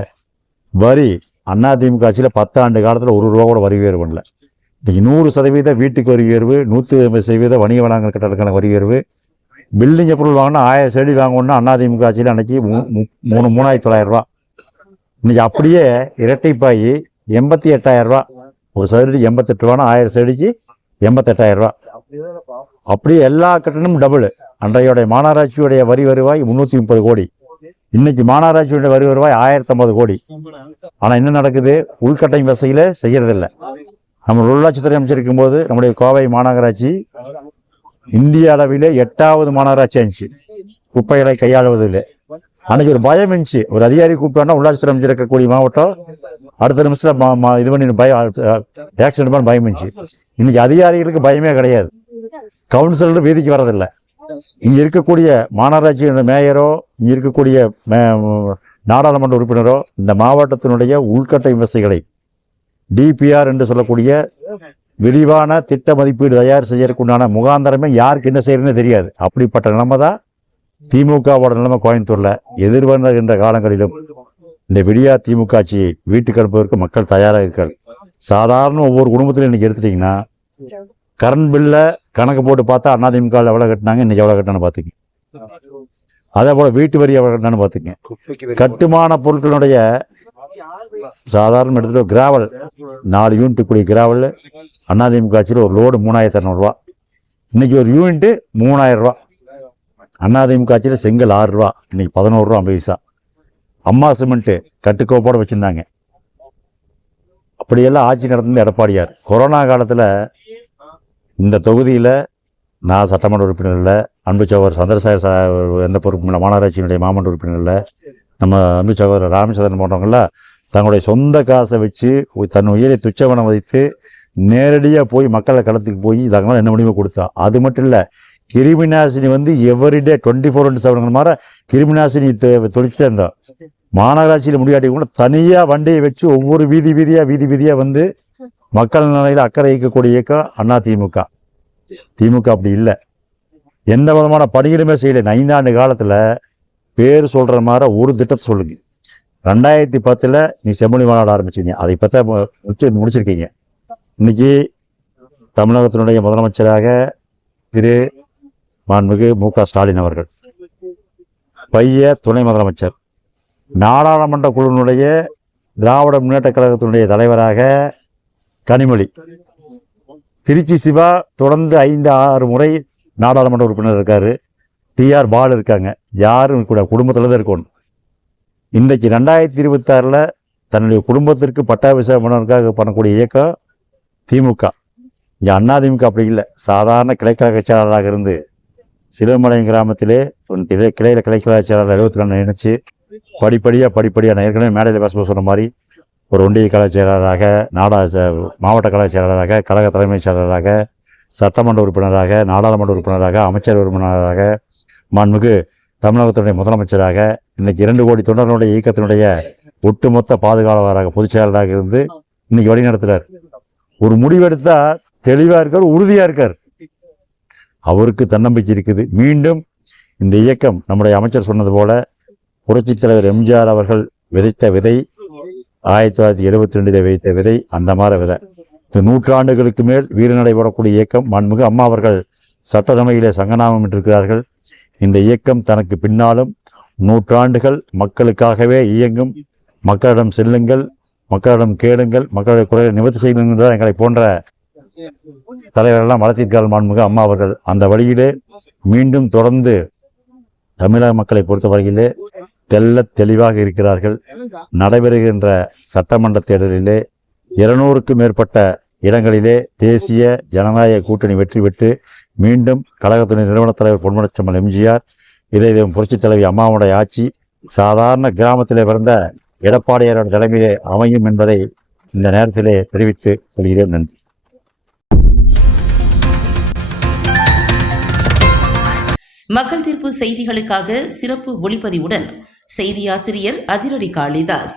வரி அதிமுக ஆட்சியில் 10 ஆண்டு காலத்தில் 1 ரூபா கூட வரி உயர்வு பண்ணல. இன்னைக்கு 100% வீட்டுக்கு வரி உயர்வு, 150% வணிக வளாகங்கள் கட்டடத்துக்கான வரி உயர்வு. பில்டிங் பொருள் வாங்கினா 1000 செடி வாங்கணும்னா அதிமுக ஆட்சியில் அன்னைக்கு 3,900 ரூபா. இன்னைக்கு அப்படியே இரட்டைப்பாயி 88,000 ரூபா. ஒரு சதுரடி 88 ரூபானா 1000 செடிக்கு 88,000 ரூபா. அப்படியே எல்லா கட்டணமும் டபுள். அன்றையோடைய மாநகராட்சியுடைய வரி வருவாய் 330 கோடி. இன்னைக்கு மாநகராட்சியுடைய வரி வருவாய் 1050 கோடி. ஆனால் என்ன நடக்குது? உள்கட்டமைப்பு வசதியில செய்யறதில்லை. நம்ம உள்ளாட்சித்துறை அமைச்சர் இருக்கும்போது நம்முடைய கோவை மாநகராட்சி இந்திய அளவிலே 8வது மாநகராட்சி ஆச்சு குப்பைகளை கையாளுவதில்லை. அன்னைக்கு ஒரு பயம் இருந்துச்சு. ஒரு அதிகாரி கூப்பிட்டோன்னா உள்ளாட்சித்துறை அமைச்சர் இருக்கக்கூடிய மாவட்டம் அடுத்த நிமிஷத்துல இது பண்ணி ஆக்சிடென்ட் பண்ண பயம் இருந்துச்சு. இன்னைக்கு அதிகாரிகளுக்கு பயமே கிடையாது. கவுன்சிலர் வீதிக்கு வரதில்லை. இங்க இருக்கக்கூடிய மாநகராட்சியோட மேயரோ, இங்க இருக்கக்கூடிய நாடாளுமன்ற உறுப்பினரோ இந்த மாவட்டத்தினுடைய உள்கட்டை வசதிகளை டிபிஆர் என்று சொல்லக்கூடிய விரிவான திட்ட மதிப்பீடு தயார் செய்யறதுக்குண்டான முகாந்தரமே யாருக்கு என்ன செய்யறதுன்னு தெரியாது. அப்படிப்பட்ட நிலைமை தான் திமுகவோட நிலைமை கோயம்புத்தூர்ல. எதிர்வருகின்ற காலங்களிலும் இந்த விடியா திமுக ஆட்சியை வீட்டுக்கு அனுப்புவதற்கு மக்கள் தயாராக இருக்காங்க. சாதாரண ஒவ்வொரு குடும்பத்திலும் இன்னைக்கு எடுத்துட்டீங்கன்னா கரண்ட் பில்ல கணக்கு போட்டு பார்த்தா அதிமுக எவ்வளோ கட்டினாங்க, இன்னைக்கு எவ்வளோ கட்டினான்னு பார்த்துங்க. அதே போல வீட்டு வரி எவ்வளோ கட்டினான்னு பார்த்துங்க. கட்டுமான பொருட்களுடைய சாதாரண இடத்துல கிராவல் 4 யூனிட் கூடிய கிராவல் அதிமுக ஆட்சியில் ஒரு லோடு 3,200 ரூபா. இன்னைக்கு ஒரு யூனிட் 3,000 ரூபா. அதிமுக ஆட்சியில் செங்கல் 6 ரூபா, இன்னைக்கு 11 ரூபா 50 பைசா. அம்மா சிமெண்ட் கட்டுக்கோப்போட வச்சிருந்தாங்க. அப்படியெல்லாம் ஆட்சி நடந்தது எடப்பாடியார். கொரோனா காலத்தில் இந்த தொகுதியில் நான் சட்டமன்ற உறுப்பினர் இல்லை, அன்பு சகோதரர் சந்திரசேகர் எந்த பொறுப்பு மாநகராட்சியினுடைய மாமன்ற உறுப்பினர் இல்லை, நம்ம அன்பு சகோதரர் ராமச்சந்திரன் போன்றவங்களாம் தங்களுடைய சொந்த காசை வச்சு தன் உயிரை துச்சவனம் வைத்து நேரடியாக போய் மக்களை களத்துக்கு போய் இதெல்லாம் என்ன முடிவு கொடுத்தா. அது மட்டும் இல்லை, கிருமிநாசினி எவ்ரிடே 24/7 மாதிரி கிருமிநாசினி தொழிச்சுட்டே இருந்தோம். மாநகராட்சியில் முடியாட்டி கூட தனியாக வண்டியை வச்சு ஒவ்வொரு வீதியாக மக்கள் நிலையில் அக்கறை வைக்கக்கூடிய இயக்கம் அதிமுக. திமுக அப்படி இல்லை. எந்த விதமான பணிகளுமே செய்யலை. 5 ஆண்டு காலத்தில் பேர் சொல்கிற மாதிரி ஒரு திட்டத்தை சொல்லுங்க. 2010 நீ செம்மொழி மாநாடு ஆரம்பிச்சிங்க, அதை இப்போ தான் முடிச்சிருக்கீங்க. இன்னைக்கு தமிழகத்தினுடைய முதலமைச்சராக திரு மாண்புமிகு மு.க. ஸ்டாலின் அவர்கள், பைய துணை முதலமைச்சர், நாடாளுமன்ற குழுவினுடைய திராவிட முன்னேற்ற கழகத்தினுடைய தலைவராக கனிமொழி, திருச்சி சிவா தொடர்ந்து 5-6 முறை நாடாளுமன்ற உறுப்பினர் இருக்காரு, TR பாலு இருக்காங்க. யாரும் கூட குடும்பத்தில் தான் இருக்கணும். இன்றைக்கு 2026 தன்னுடைய குடும்பத்திற்கு பட்டாபிஷேகம் பண்ணுவதற்காக பண்ணக்கூடிய இயக்கம் திமுக. இங்கே அதிமுக அப்படி இல்லை. சாதாரண கிளைக்கழக செயலாளராக இருந்து சிலுவமலை கிராமத்திலே கிளையில் கிளைக்கழக செயலாளர் 74 நினைச்சு படிப்படியாக நான் ஏற்கனவே மேடையில் பேச சொன்ன மாதிரி ஒரு ஒன்றிய கழக செயலாளராக, மாவட்ட கழக செயலாளராக, கழக தலைமைச் செயலாளராக, சட்டமன்ற உறுப்பினராக, நாடாளுமன்ற உறுப்பினராக, அமைச்சர் உறுப்பினராக, மாண்புமிகு தமிழகத்தினுடைய முதலமைச்சராக, இன்னைக்கு 2 கோடி தொண்டர்களுடைய இயக்கத்தினுடைய ஒட்டுமொத்த பாதுகாவலராக, பொதுச் செயலாளராக இருந்து இன்னைக்கு வழி நடத்துறார். ஒரு முடிவெடுத்தா தெளிவாக இருக்கார், உறுதியாக இருக்கார். அவருக்கு தன்னம்பிக்கை இருக்குது. மீண்டும் இந்த இயக்கம், நம்முடைய அமைச்சர் சொன்னது போல, புரட்சித் தலைவர் எம்ஜிஆர் அவர்கள் விதைத்த விதை, 1972 வைத்த விதை, அந்த மாதிரி விதை. இந்த 100 ஆண்டுகளுக்கு மேல் வீரநடை போடக்கூடிய இயக்கம். மாண்புமிகு அம்மா அவர்கள் சட்டசபையிலே சங்கநாமம் இட்டிருக்கிறார்கள். இந்த இயக்கம் தனக்கு பின்னாலும் 100 ஆண்டுகள் மக்களுக்காகவே இயங்கும். மக்களிடம் செல்லுங்கள், மக்களிடம் கேளுங்கள், மக்களுடைய குறைகளை நிவர்த்தி செய்யுங்கள் எங்களை போன்ற தலைவர்களெல்லாம் வளர்த்திருக்கிறார்கள் மாண்புமிகு அம்மா அவர்கள். அந்த வழியிலே மீண்டும் தொடர்ந்து தமிழக மக்களை பொறுத்த வரையிலே தெளிவாக இருக்கிறார்கள். நடைபெறுகின்ற சட்டமன்ற தேர்தலிலே 200க்கும் மேற்பட்ட இடங்களிலே தேசிய ஜனநாயக கூட்டணி வெற்றி பெற்று மீண்டும் கழகத்துடைய நிறுவன தலைவர் பொன்மனச்செம்மல் எம்ஜிஆர், இதயம் புரட்சித் தலைவி அம்மாவுடைய ஆட்சி சாதாரண கிராமத்திலே பிறந்த எடப்பாடியாரோட தலைமையிலே அமையும் என்பதை இந்த நேரத்திலே தெரிவித்து கொள்கிறேன். நன்றி. மக்கள் தீர்ப்பு செய்திகளுக்காக சிறப்பு ஒளிப்பதிவுடன் செய்தியாசிரியர் அதிரடி காளிதாஸ்.